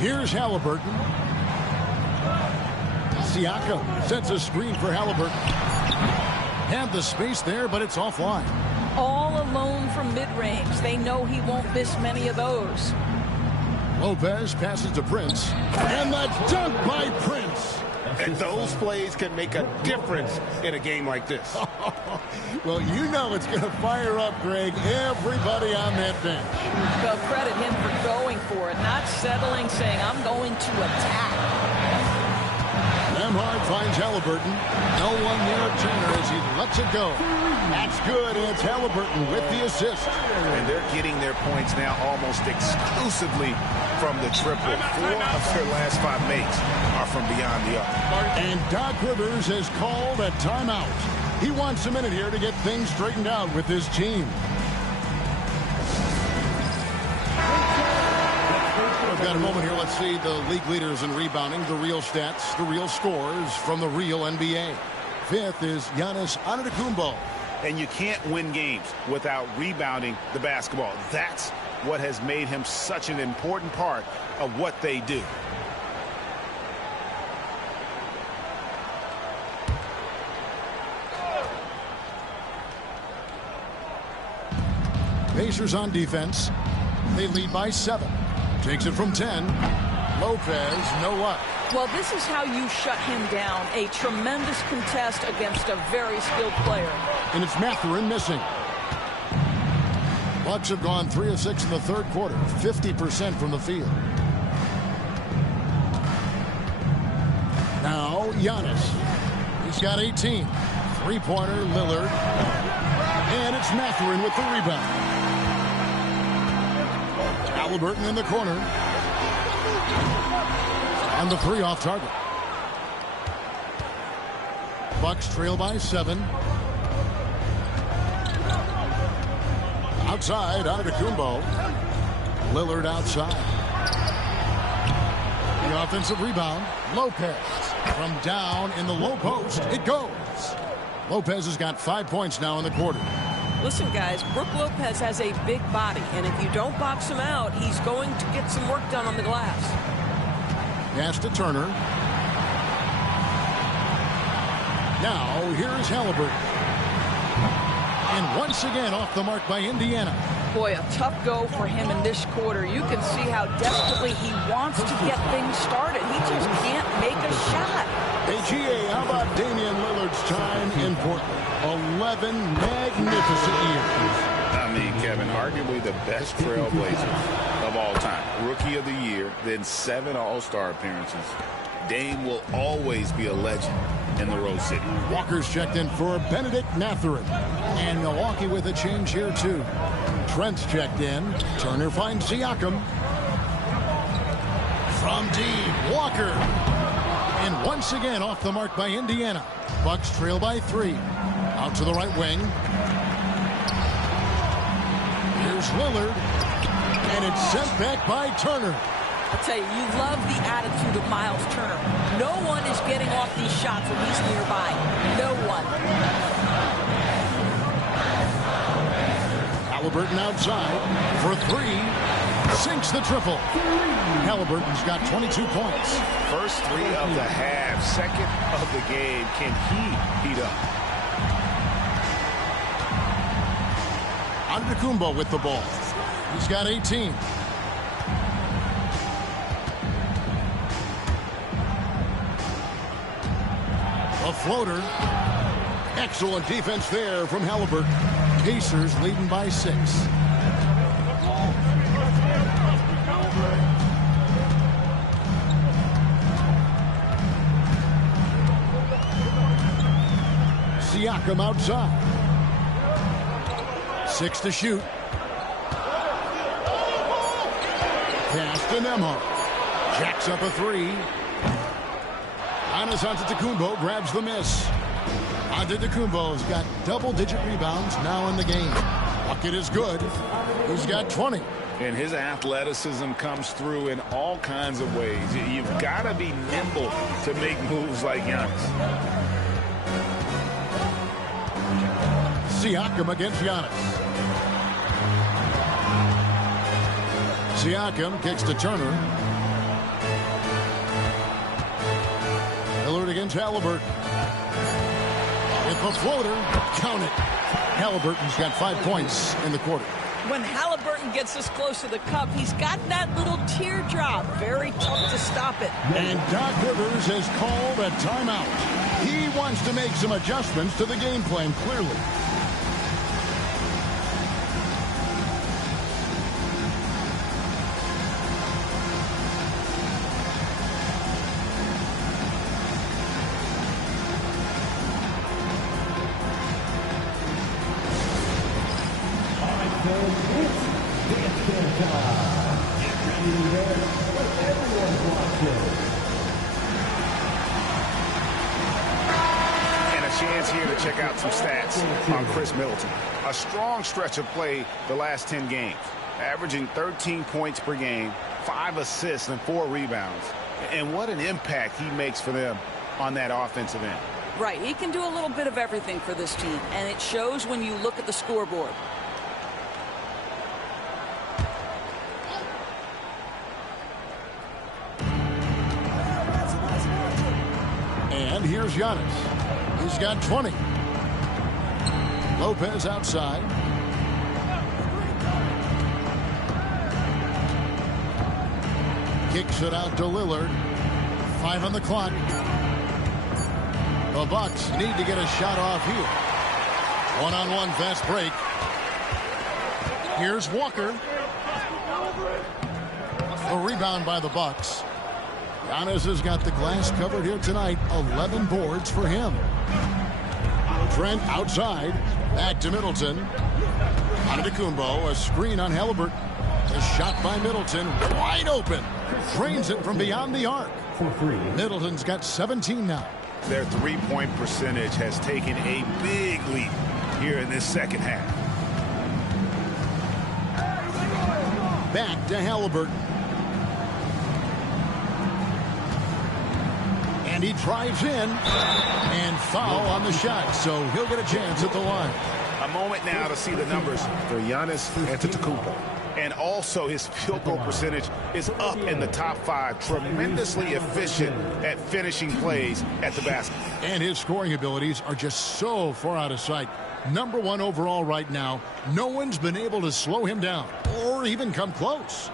Here's Halliburton. Siakam sets a screen for Halliburton. Had the space there, but it's offline. All alone from mid-range. They know he won't miss many of those. Lopez passes to Prince. And the dunk by Prince. And those plays can make a difference in a game like this. Well, you know it's going to fire up, Greg, everybody on that bench. Well, credit him for going for it, not settling, saying, I'm going to attack. Nembhard finds Halliburton. No one near Turner as he lets it go. That's good, and it's Halliburton with the assist. And they're getting their points now almost exclusively from the triple. 4 of their last 5 makes are from beyond the arc. And Doc Rivers has called a timeout. He wants a minute here to get things straightened out with his team. We've got a moment here. Let's see the league leaders in rebounding, the real stats, the real scores from the real NBA. 5th is Giannis Antetokounmpo. And you can't win games without rebounding the basketball. That's what has made him such an important part of what they do. Pacers on defense. They lead by 7. Takes it from 10. Lopez, no luck. Well, this is how you shut him down. A tremendous contest against a very skilled player. And it's Mathurin missing. Bucks have gone 3 of 6 in the third quarter. 50% from the field. Now, Giannis. He's got 18. Three-pointer, Lillard. And it's Mathurin with the rebound. Halliburton in the corner. And the 3 off target. Bucks trail by 7. Outside, Antetokounmpo. Lillard outside. The offensive rebound. Lopez from down in the low post. It goes. Lopez has got 5 points now in the quarter. Listen, guys, Brook Lopez has a big body, and if you don't box him out, he's going to get some work done on the glass. Pass to Turner. Now, here's Halliburton. And once again off the mark by Indiana. Boy, a tough go for him in this quarter. You can see how desperately he wants to get things started. He just can't make a shot. Hey, GA, how about Damian Lillard's time in Portland? 11 magnificent years. I mean, Kevin, arguably the best trailblazer of all time. Rookie of the year, then 7 All-Star appearances. Dame will always be a legend in the Rose City. Walker's checked in for Benedict Mathurin. And Milwaukee with a change here, too. Trent's checked in. Turner finds Siakam. From deep, Walker. And once again off the mark by Indiana. Bucks trail by 3. Out to the right wing. Here's Lillard. And it's sent back by Turner. I'll tell you, you love the attitude of Miles Turner. No one is getting off these shots when he's nearby. No one. Halliburton outside for 3. Sinks the triple. Halliburton's got 22 points. First 3 of the half. Second of the game. Can he heat up? Antetokounmpo with the ball. He's got 18. A floater. Excellent defense there from Halliburton. Pacers leading by 6. Siakam outside. 6 to shoot. Pass to Nembhard. Jacks up a 3. Giannis Antetokounmpo grabs the miss. Antetokounmpo's got double-digit rebounds now in the game. Bucket is good. He's got 20. And his athleticism comes through in all kinds of ways. You've got to be nimble to make moves like Giannis. Siakam against Giannis. Siakam kicks to Turner. Lillard against Halliburton. With the floater, count it. Halliburton's got 5 points in the quarter. When Halliburton gets this close to the cup, he's got that little teardrop. Very tough to stop it. And Doc Rivers has called a timeout. He wants to make some adjustments to the game plan, clearly. Check out some stats on Chris Middleton. A strong stretch of play the last 10 games, averaging 13 points per game, 5 assists and 4 rebounds. And what an impact he makes for them on that offensive end. Right, he can do a little bit of everything for this team, and it shows when you look at the scoreboard. And here's Giannis. He's got 20. Lopez outside. Kicks it out to Lillard. 5 on the clock. The Bucks need to get a shot off here. One-on-one fast break. Here's Walker. A rebound by the Bucks. Giannis has got the glass covered here tonight. 11 boards for him. Trent outside. Back to Middleton. Antetokounmpo, a screen on Halliburton. A shot by Middleton, wide open. Drains it from beyond the arc. Middleton's got 17 now. Their three-point percentage has taken a big leap here in this second half. Back to Halliburton. And he drives in. And foul on the shot, so he'll get a chance at the line. A moment now to see the numbers for Giannis Antetokounmpo. And also his field goal percentage is up in the top 5. Tremendously efficient at finishing plays at the basket. And his scoring abilities are just so far out of sight. #1 overall right now. No one's been able to slow him down or even come close.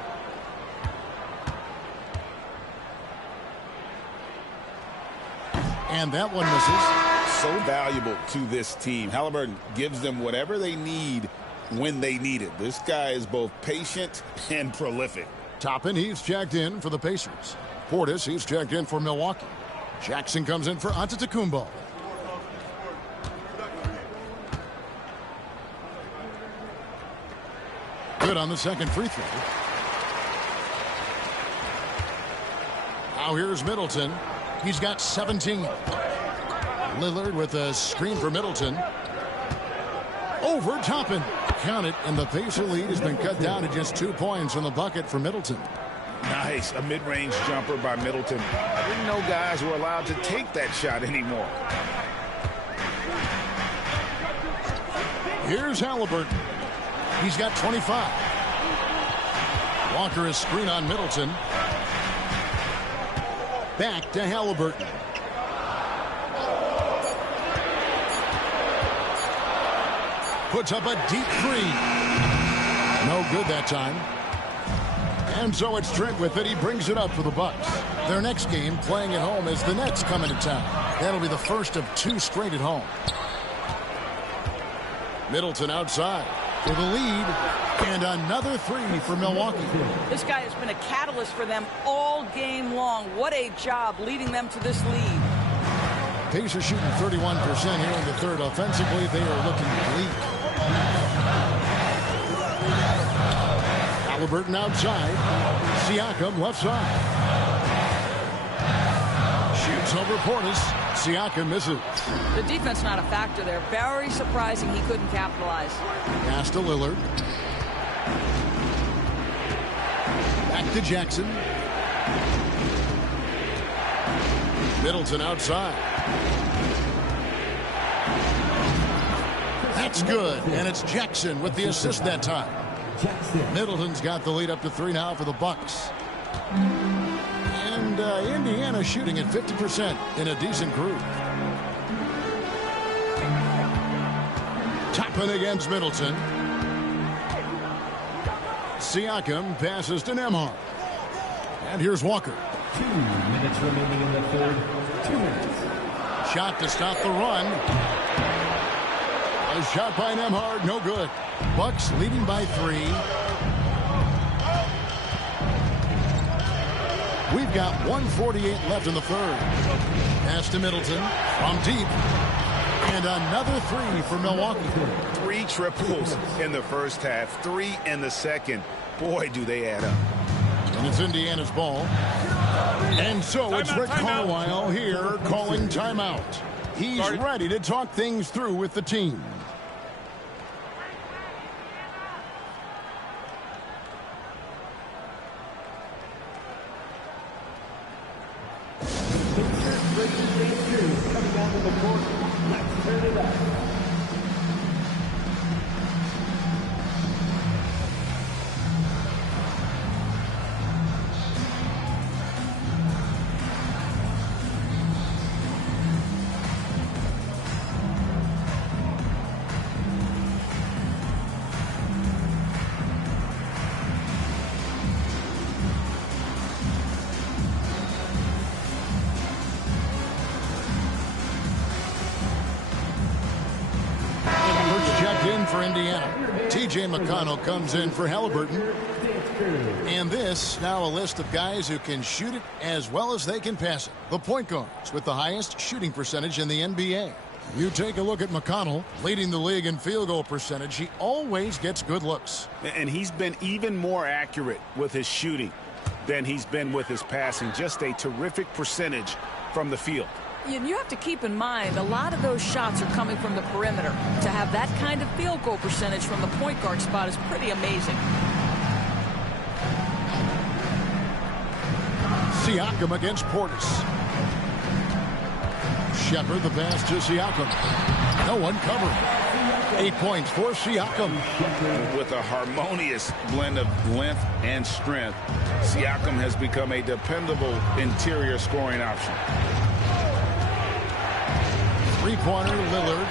And that one misses. So valuable to this team. Halliburton gives them whatever they need when they need it. This guy is both patient and prolific. Toppin, he's checked in for the Pacers. Portis, he's checked in for Milwaukee. Jackson comes in for Antetokounmpo. Good on the second free throw. Now here's Middleton. He's got 17. Lillard with a screen for Middleton. Over Toppin. Count it, and the Pacer lead has been cut down to just 2 points from the bucket for Middleton. Nice. A mid-range jumper by Middleton. I didn't know guys were allowed to take that shot anymore. Here's Halliburton. He's got 25. Walker is screen on Middleton. Back to Halliburton. Puts up a deep three. No good that time. And so it's Trent with it. He brings it up for the Bucks. Their next game, playing at home, is the Nets coming to town. That'll be the first of 2 straight at home. Middleton outside for the lead. And another 3 for Milwaukee. This guy has been a catalyst for them all game long. What a job leading them to this lead. Pacers shooting 31% here in the third. Offensively, they are looking bleak. Halliburton outside. Siakam left side. Shoots over Portis. Siakam misses. The defense not a factor there. Very surprising he couldn't capitalize. Pass to Lillard. Back to Jackson. Middleton outside. That's good, and it's Jackson with the assist that time. Middleton's got the lead up to 3 now for the Bucks. And Indiana shooting at 50% in a decent group. Toppin against Middleton. Siakam passes to Nembhard. And here's Walker. 2 minutes remaining in the third. 2 minutes. Shot to stop the run. A shot by Nembhard, no good. Bucks leading by 3. We've got 1:48 left in the third. Pass to Middleton from deep. And another 3 for Milwaukee. 3 triples in the first half, 3 in the second. Boy, do they add up. And it's Indiana's ball. And so it's Rick Carlisle here calling timeout. He's ready to talk things through with the team. Coming down to the court. Let's turn it up. For Indiana, T.J. McConnell comes in for Halliburton. And this, now a list of guys who can shoot it as well as they can pass it. The point guards with the highest shooting percentage in the NBA. You take a look at McConnell, leading the league in field goal percentage. He always gets good looks. And he's been even more accurate with his shooting than he's been with his passing. Just a terrific percentage from the field. You have to keep in mind, a lot of those shots are coming from the perimeter. To have that kind of field goal percentage from the point guard spot is pretty amazing. Siakam against Portis. Shepard the pass to Siakam. No one covering. 8 points for Siakam. With a harmonious blend of length and strength, Siakam has become a dependable interior scoring option. Three-pointer, Lillard.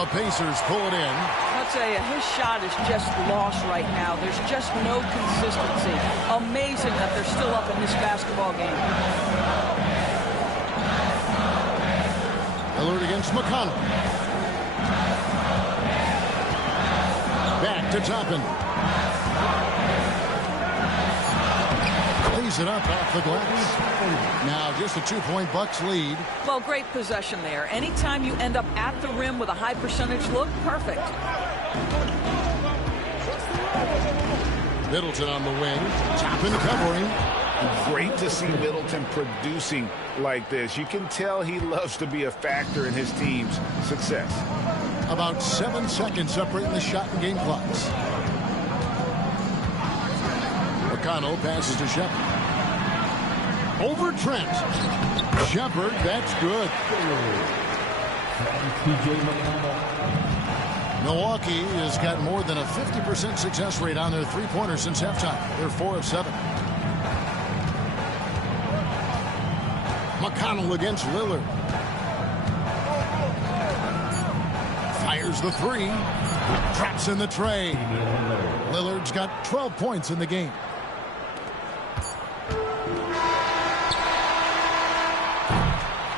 The Pacers pull it in. I'll tell you, his shot is just lost right now. There's just no consistency. Amazing that they're still up in this basketball game. Lillard against McConnell. Back to Toppin. Lays it up off the glass. Now just a 2-point Bucks lead. Well, great possession there. Anytime you end up at the rim with a high percentage look, perfect. Middleton on the wing. Toppin covering. Great to see Middleton producing like this. You can tell he loves to be a factor in his team's success. About 7 seconds separating the shot and game clocks. McConnell passes to Shepard. Over Trent. Shepard, that's good. Milwaukee has got more than a 50% success rate on their three-pointers since halftime. They're 4 of 7. McConnell against Lillard. Fires the three. Traps in the tray. Lillard's got 12 points in the game.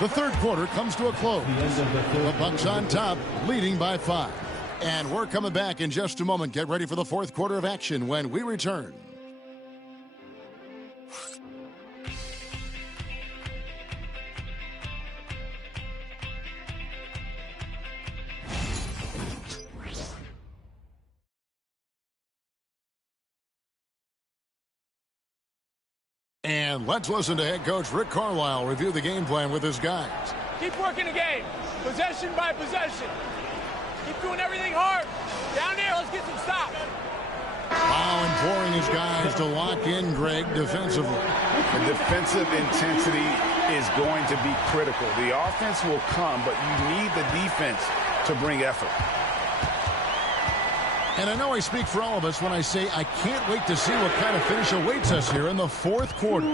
The third quarter comes to a close. The Bucks on top, leading by 5. And we're coming back in just a moment. Get ready for the fourth quarter of action when we return. And let's listen to head coach Rick Carlisle review the game plan with his guys. Keep working the game, possession by possession. Keep doing everything hard. Down there, let's get some stops. Wow, imploring his guys to lock in, Greg, defensively. The defensive intensity is going to be critical. The offense will come, but you need the defense to bring effort. And I know I speak for all of us when I say I can't wait to see what kind of finish awaits us here in the fourth quarter.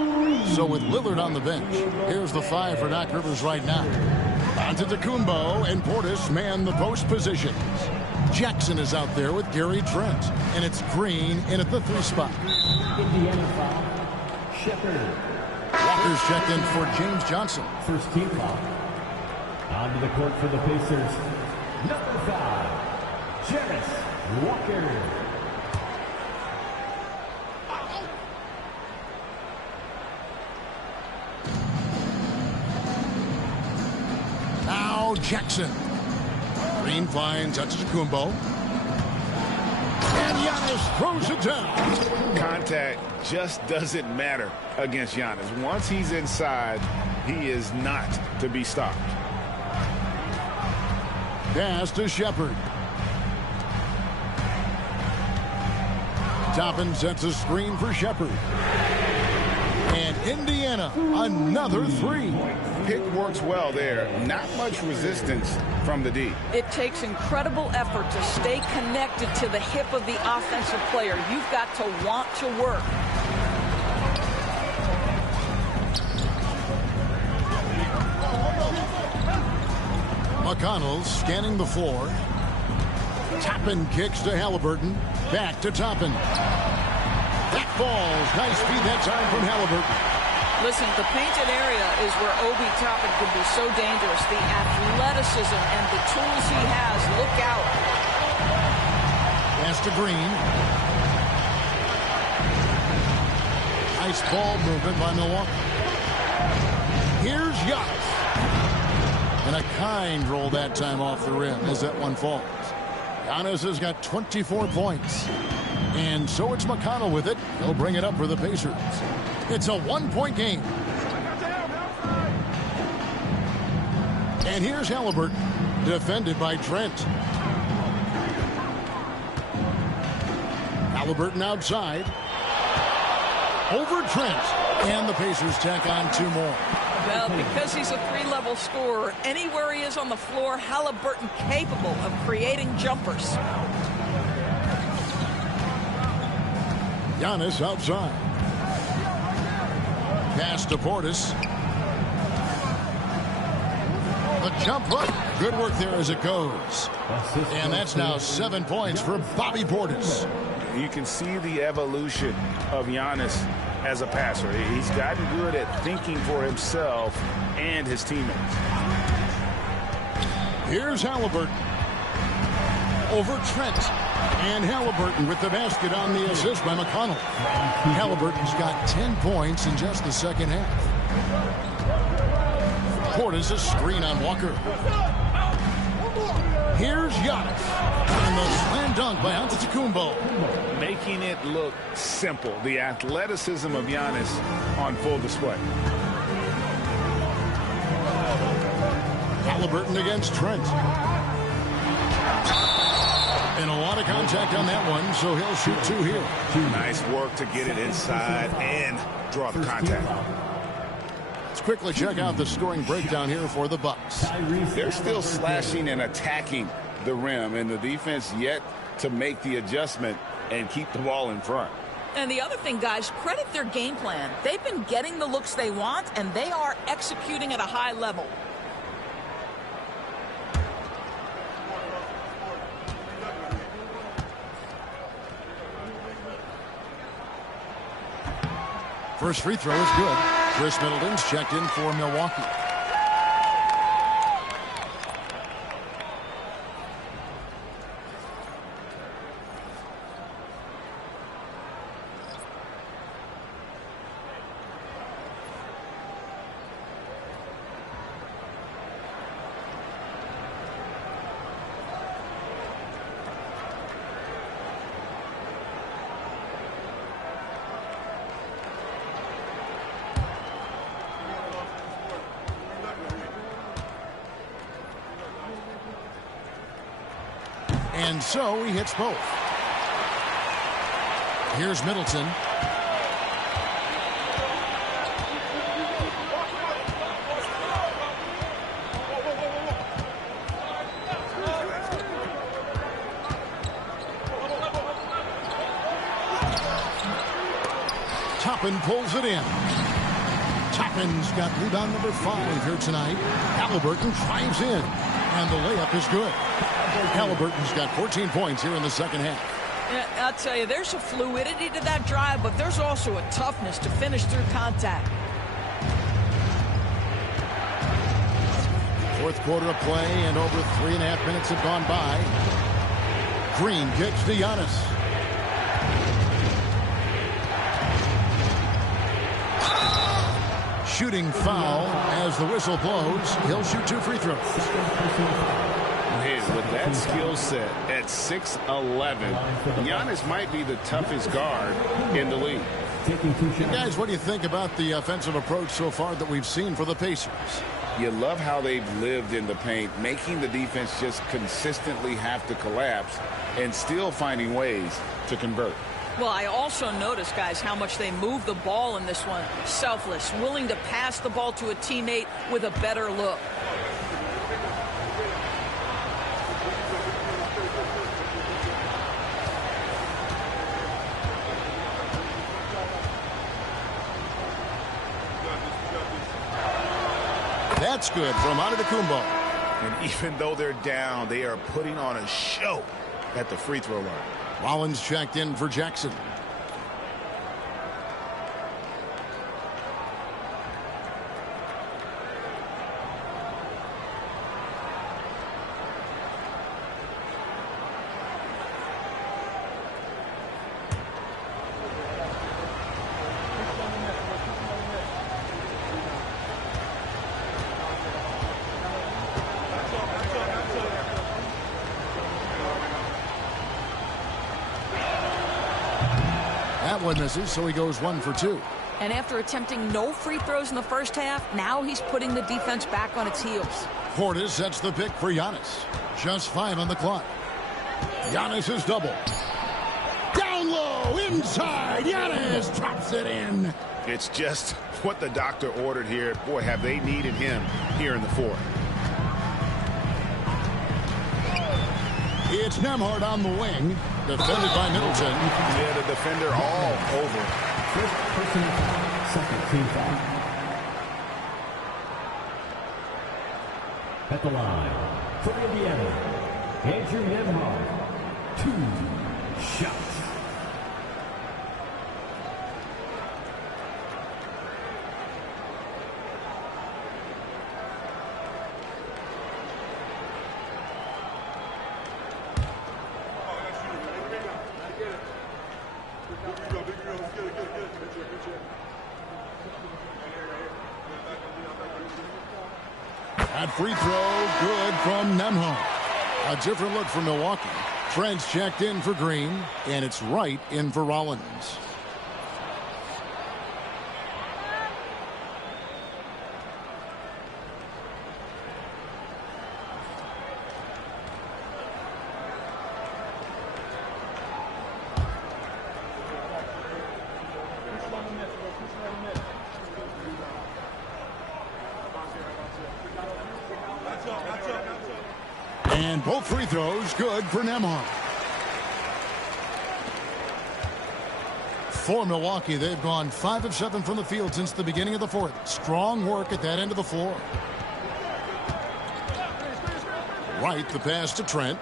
So with Lillard on the bench, here's the 5 for Doc Rivers right now. Antetokounmpo and Portis man the post positions. Jackson is out there with Gary Trent. And it's Green in at the 3 spot. Indiana foul. Shepard. Walker's checked in for James Johnson. First team foul. Onto the court for the Pacers. Number 5. Jarris Walker. Now Jackson. Green finds Antetokounmpo. And Giannis throws it down. Contact just doesn't matter against Giannis. Once he's inside, he is not to be stopped. Pass to Shepard. Toppin sets a screen for Shepard. And Indiana, another 3. Pick works well there. Not much resistance from the D. It takes incredible effort to stay connected to the hip of the offensive player. You've got to want to work. McConnell scanning the floor. Toppin kicks to Halliburton. Back to Toppin. That falls. Nice feed that time from Halliburton. Listen, the painted area is where Obi Toppin can be so dangerous. The athleticism and the tools he has. Look out. Pass to Green. Nice ball movement by Milwaukee. Here's Giannis. And a kind roll that time off the rim as that one falls. Giannis has got 24 points. And so it's McConnell with it. He'll bring it up for the Pacers. It's a 1-point game. And here's Halliburton, defended by Trent. Halliburton outside. Over Trent. And the Pacers tack on 2 more. Well, because he's a three-level scorer, anywhere he is on the floor, Halliburton capable of creating jumpers. Giannis outside. Pass to Portis. The jump hook. Good work there as it goes. And that's now 7 points for Bobby Portis. You can see the evolution of Giannis as a passer. He's gotten good at thinking for himself and his teammates. Here's Halliburton. Over Trent. And Halliburton with the basket on the assist by McConnell. Halliburton's got 10 points in just the second half. Portis a screen on Walker. Here's Giannis. And the slam dunk by Antetokounmpo. Making it look simple. The athleticism of Giannis on full display. Halliburton against Trent. And a lot of contact on that one, so he'll shoot two here. Nice work to get it inside and draw the contact. Let's quickly check out the scoring breakdown here for the Bucks. They're still slashing and attacking the rim, and the defense yet to make the adjustment and keep the ball in front. And the other thing, guys, credit their game plan. They've been getting the looks they want, and they are executing at a high level. First free throw is good. Chris Middleton's checked in for Milwaukee. And so he hits both. Here's Middleton. Toppin pulls it in. Toppin's got rebound number 5 here tonight. Halliburton drives in. And the layup is good. Halliburton's got 14 points here in the second half. Yeah, I'll tell you, there's a fluidity to that drive, but there's also a toughness to finish through contact. Fourth quarter of play, and over 3.5 minutes have gone by. Green kicks to Giannis. Shooting foul as the whistle blows. He'll shoot 2 free throws. With that skill set at 6'11", Giannis might be the toughest guard in the league. Guys, what do you think about the offensive approach so far that we've seen for the Pacers? You love how they've lived in the paint, making the defense just consistently have to collapse and still finding ways to convert. Well, I also noticed, guys, how much they move the ball in this one. Selfless, willing to pass the ball to a teammate with a better look. That's good from Antetokounmpo. And even though they're down, they are putting on a show at the free throw line. Rollins checked in for Jackson. That one misses, so he goes 1 for 2. And after attempting no free throws in the first half, now he's putting the defense back on its heels. Portis sets the pick for Giannis. Just 5 on the clock. Giannis is double. Down low, inside. Giannis drops it in. It's just what the doctor ordered here. Boy, have they needed him here in the fourth. It's Nembhard on the wing, defended by Middleton. Yeah, the defender all over. First personal foul, second team foul. At the line, for Indiana, Andrew Nembhard, 2 shots. That free throw, good from Nembhard. A different look for Milwaukee. Trent's checked in for Green, and it's Wright in for Rollins. And both free throws good for Nembhard. For Milwaukee, they've gone 5 of 7 from the field since the beginning of the fourth. Strong work at that end of the floor. Right, the pass to Trent.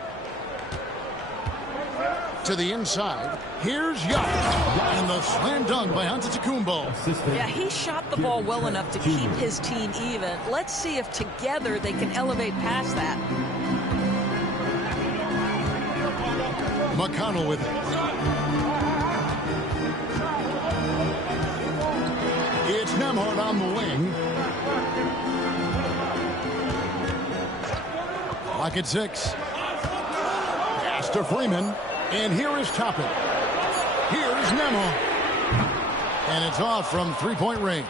To the inside. Here's Giannis. And the slam dunk by Antetokounmpo. Yeah, he shot the ball well enough to keep his team even. Let's see if together they can elevate past that. McConnell with it. It's Nembhard on the wing. Clock at 6. Pass to Freeman. And here is Toppin. Here's Nembhard. And it's off from three-point range.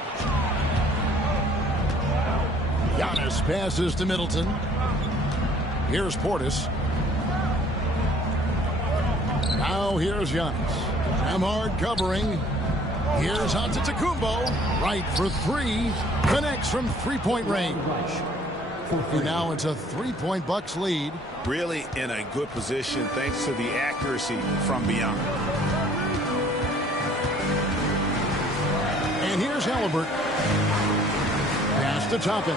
Giannis passes to Middleton. Here's Portis. Now here's Giannis. Nembhard covering. Here's Antetokounmpo. Right for 3. Connects from three-point range. And now it's a 3-point Bucks lead. Really in a good position thanks to the accuracy from beyond. And here's Halliburton. Pass to Toppin.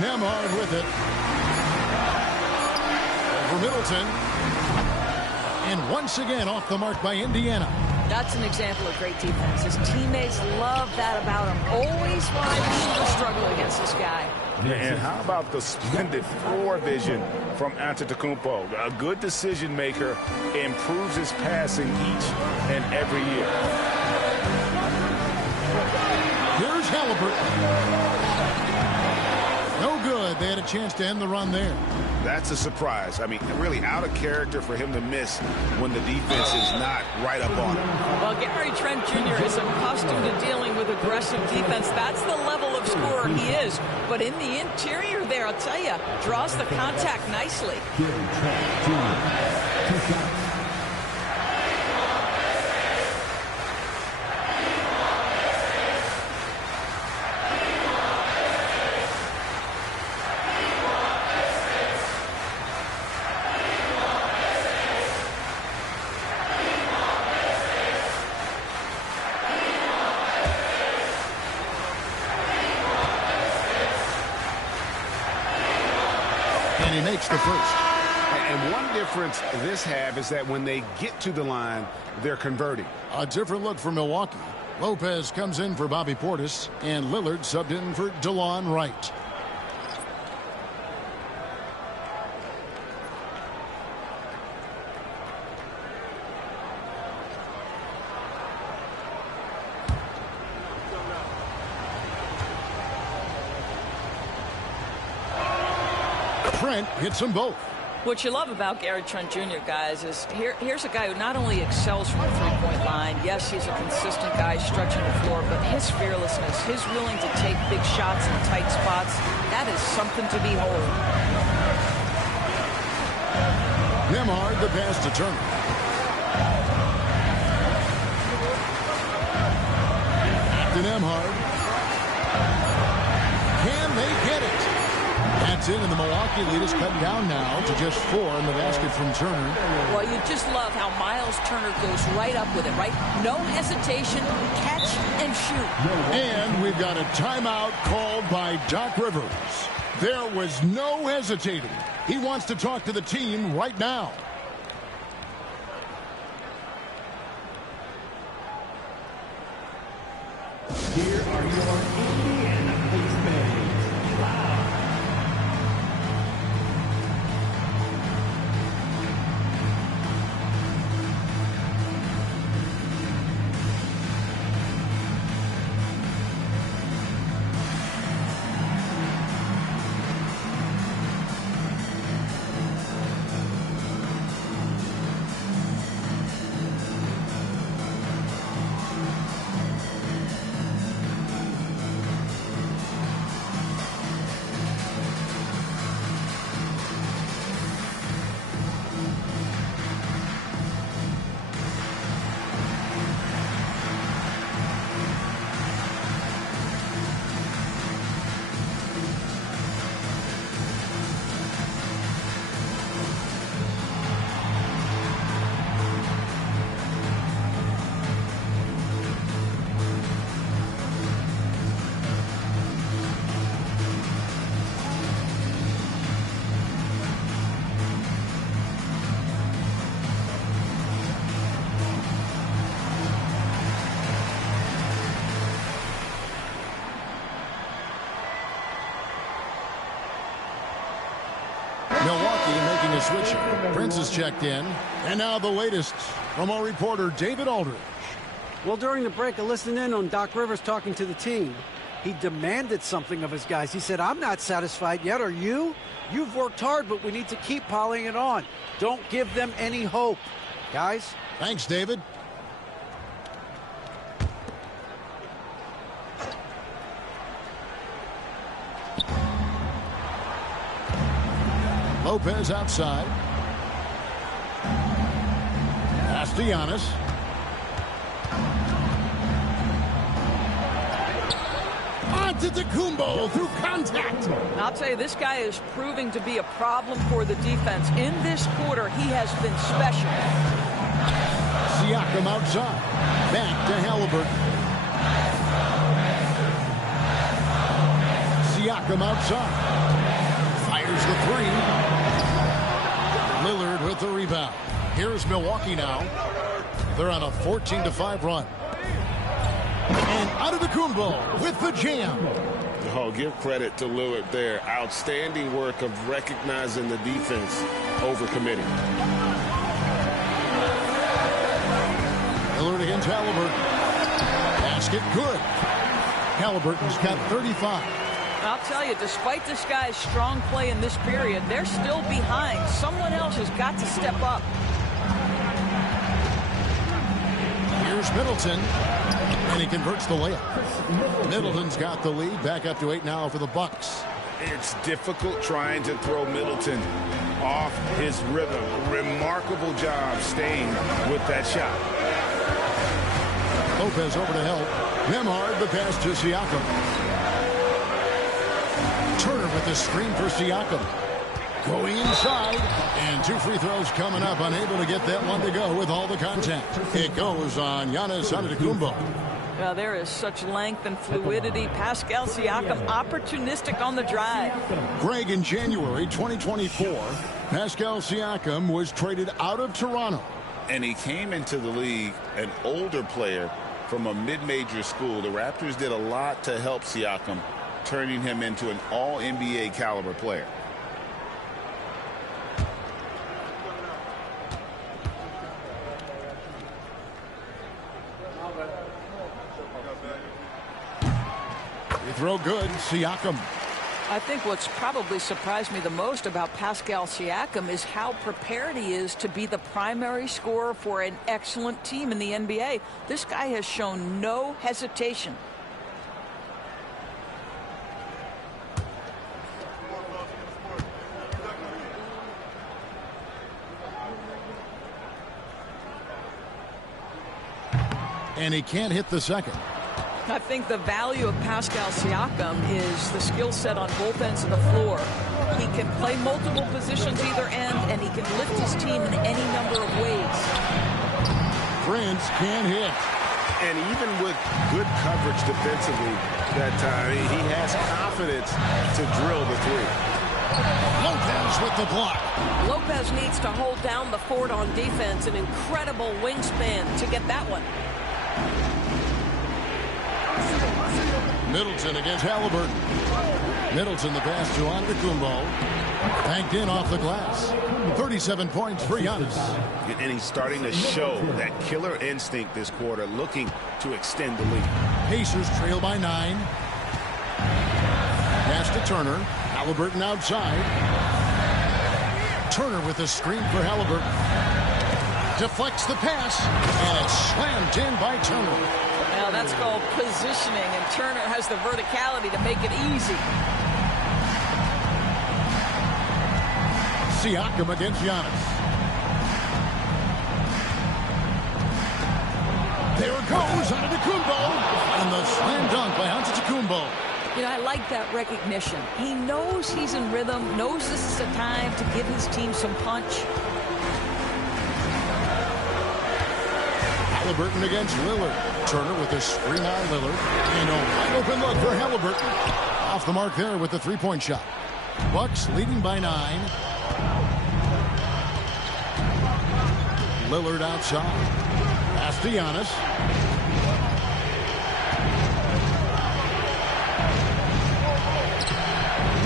Nembhard with it. Over Middleton. And once again off the mark by Indiana. That's an example of great defense. His teammates love that about him. Always find a struggle against this guy. And how about the splendid floor vision from Antetokounmpo? A good decision maker, improves his passing each and every year. Here's Halliburton. No good. They had a chance to end the run there. That's a surprise. I mean, really out of character for him to miss when the defense is not right up on him. Well, Gary Trent Jr. is accustomed to dealing with aggressive defense. That's the level of scorer he is. But in the interior there, I'll tell you, draws the contact nicely. Gary Trent Jr. 2 shots. And he makes the first. And one difference this half is that when they get to the line, they're converting. A different look for Milwaukee. Lopez comes in for Bobby Portis, and Lillard subbed in for DeLon Wright. Trent hits them both. What you love about Gary Trent Jr., guys, is here's a guy who not only excels from the three-point line. Yes, he's a consistent guy stretching the floor, but his fearlessness, his willing to take big shots in tight spots, that is something to behold. Nembhard, the pass to Turner. To Nembhard. Can they get it? That's it, and the Milwaukee lead is cut down now to just 4 in the basket from Turner. Well, you just love how Miles Turner goes right up with it, right? No hesitation, catch and shoot. And we've got a timeout called by Doc Rivers. There was no hesitating. He wants to talk to the team right now. Here are your Indiana Pacers. Milwaukee making a switch. Prince has checked in. And now the latest from our reporter, David Aldridge. Well, during the break, I listened in on Doc Rivers talking to the team. He demanded something of his guys. He said, I'm not satisfied yet. Are you? You've worked hard, but we need to keep piling it on. Don't give them any hope. Guys? Thanks, David. Lopez outside. Pass to Giannis. Antetokounmpo through contact. I'll tell you, this guy is proving to be a problem for the defense. In this quarter, he has been special. Siakam outside. Back to Halliburton. Siakam outside. Fires the three. Lillard with the rebound. Here's Milwaukee now. They're on a 14-5 run. And Antetokounmpo with the jam. Oh, give credit to Lillard there. Outstanding work of recognizing the defense overcommitting. Lillard against Halliburton. Basket good. Halliburton's got 35. I'll tell you, despite this guy's strong play in this period, they're still behind. Someone else has got to step up. Here's Middleton, and he converts the layup. Middleton's got the lead, back up to 8 now for the Bucks. It's difficult trying to throw Middleton off his rhythm. Remarkable job staying with that shot. Lopez over to help. Nembhard, the pass to Siakam. Turner with the screen for Siakam. Going inside, and 2 free throws coming up. Unable to get that one to go with all the contact. It goes on Giannis Antetokounmpo. Well, there is such length and fluidity. Pascal Siakam opportunistic on the drive. Greg, in January 2024, Pascal Siakam was traded out of Toronto. And he came into the league an older player from a mid-major school. The Raptors did a lot to help Siakam, turning him into an all-NBA caliber player. Throw good. Siakam. I think what's probably surprised me the most about Pascal Siakam is how prepared he is to be the primary scorer for an excellent team in the NBA. This guy has shown no hesitation. And he can't hit the second. I think the value of Pascal Siakam is the skill set on both ends of the floor. He can play multiple positions either end, and he can lift his team in any number of ways. Prince can't hit. And even with good coverage defensively that time, he has confidence to drill the three. Lopez with the block. Lopez needs to hold down the fort on defense. An incredible wingspan to get that one. Middleton against Halliburton. Middleton the pass to Antetokounmpo. Banked in off the glass. 37 points for Giannis. And he's starting to show that killer instinct this quarter, looking to extend the lead. Pacers trail by 9. Pass to Turner. Halliburton outside. Turner with a screen for Halliburton. Deflects the pass. And it's slammed in by Turner. Now that's called positioning, and Turner has the verticality to make it easy. Siakam against Giannis. There it goes, Antetokounmpo, and the slam dunk by Antetokounmpo. You know, I like that recognition. He knows he's in rhythm, knows this is a time to give his team some punch. Halliburton against Lillard. Turner with a screen on Lillard. And a wide open look for Halliburton. Off the mark there with the three-point shot. Bucks leading by 9. Lillard outside. Pass to Giannis.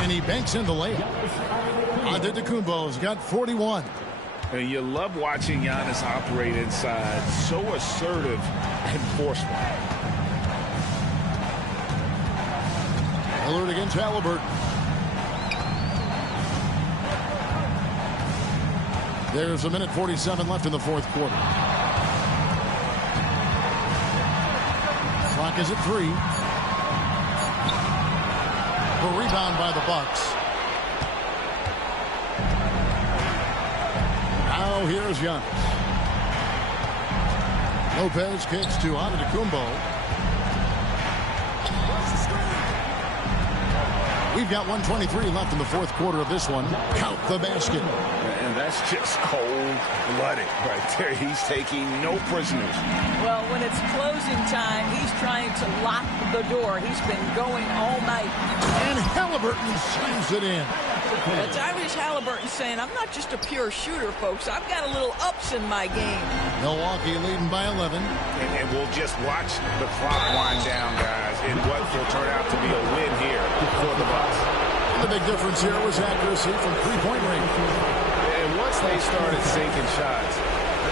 And he banks in the layup. Antetokounmpo's got 41. And you love watching Giannis operate inside. So assertive and forceful. Lillard against Halliburton. There's 1:47 left in the fourth quarter. Clock is at 3. A rebound by the Bucks. Now here's Giannis. Lopez kicks to Antetokounmpo. We've got 1:23 left in the fourth quarter of this one. Count the basket. And that's just cold-blooded right there. He's taking no prisoners. Well, when it's closing time, he's trying to lock the door. He's been going all night. And Halliburton slams it in. Tyrese Halliburton saying, I'm not just a pure shooter, folks. I've got a little ups in my game. Milwaukee leading by 11. And we'll just watch the clock wind down, guys, in what will turn out to be a win here for the Bucks. The big difference here was accuracy from three-point range. And once they started sinking shots,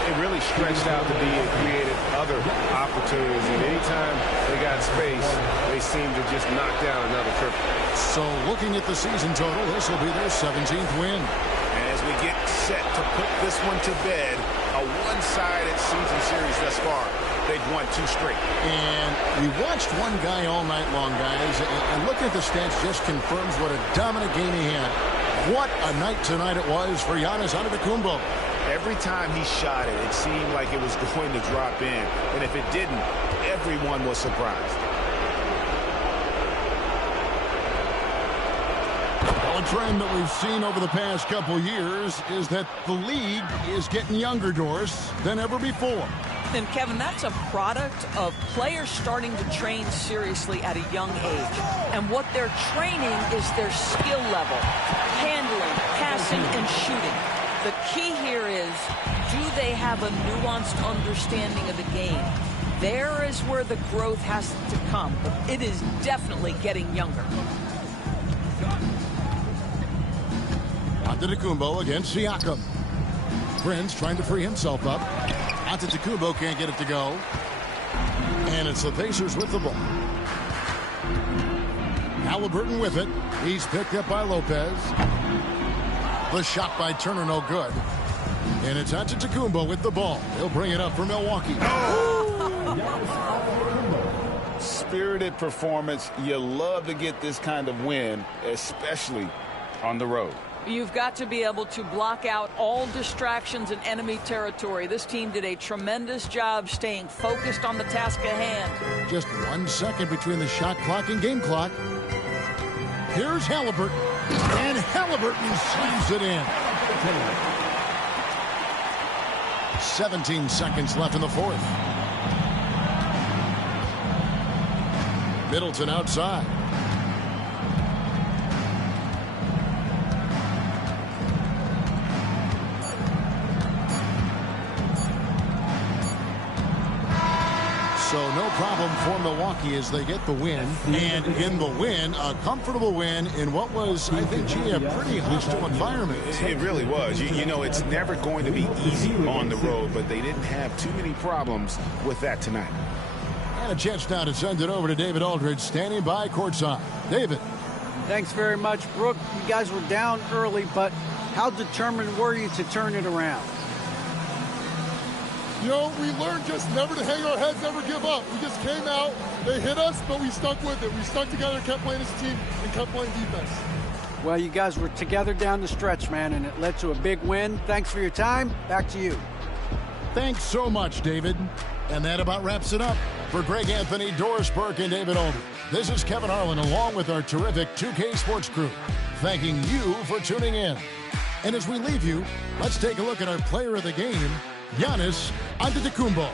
it really stretched out to be and created other opportunities. And anytime they got space, they seemed to just knock down another triple. So looking at the season total, this will be their 17th win. And as we get set to put this one to bed, a one-sided season series thus far. They've won 2 straight. And we watched one guy all night long, guys, and looking at the stats just confirms what a dominant game he had. What a night tonight it was for Giannis Antetokounmpo. Every time he shot it, it seemed like it was going to drop in. And if it didn't, everyone was surprised. Well, a trend that we've seen over the past couple years is that the league is getting younger, Doris, than ever before. And, Kevin, that's a product of players starting to train seriously at a young age. And what they're training is their skill level, handling, passing, and shooting. The key here is, do they have a nuanced understanding of the game? There is where the growth has to come. It is definitely getting younger. Antetokounmpo against Siakam. Prince trying to free himself up. Antetokounmpo can't get it to go. And it's the Pacers with the ball. Halliburton with it. He's picked up by Lopez. The shot by Turner, no good. And it's Antetokounmpo with the ball. He'll bring it up for Milwaukee. Spirited performance. You love to get this kind of win, especially on the road. You've got to be able to block out all distractions in enemy territory. This team did a tremendous job staying focused on the task at hand. Just 1 second between the shot clock and game clock. Here's Halliburton. And Halliburton slams it in. 17 seconds left in the fourth. Middleton outside. So no problem for Milwaukee as they get the win. And in the win, a comfortable win in what was, I think, a pretty hostile environment. It really was. You know, it's never going to be easy on the road, but they didn't have too many problems with that tonight. And a chance now to send it over to David Aldridge, standing by courtside. David. Thanks very much, Brooke. You guys were down early, but how determined were you to turn it around? You know, we learned just never to hang our heads, never give up. We just came out, they hit us, but we stuck with it. We stuck together, kept playing as a team, and kept playing defense. Well, you guys were together down the stretch, man, and it led to a big win. Thanks for your time. Back to you. Thanks so much, David. And that about wraps it up. For Greg Anthony, Doris Burke, and David Aldridge, this is Kevin Harlan along with our terrific 2K Sports crew, thanking you for tuning in. And as we leave you, let's take a look at our player of the game, Giannis Antetokounmpo.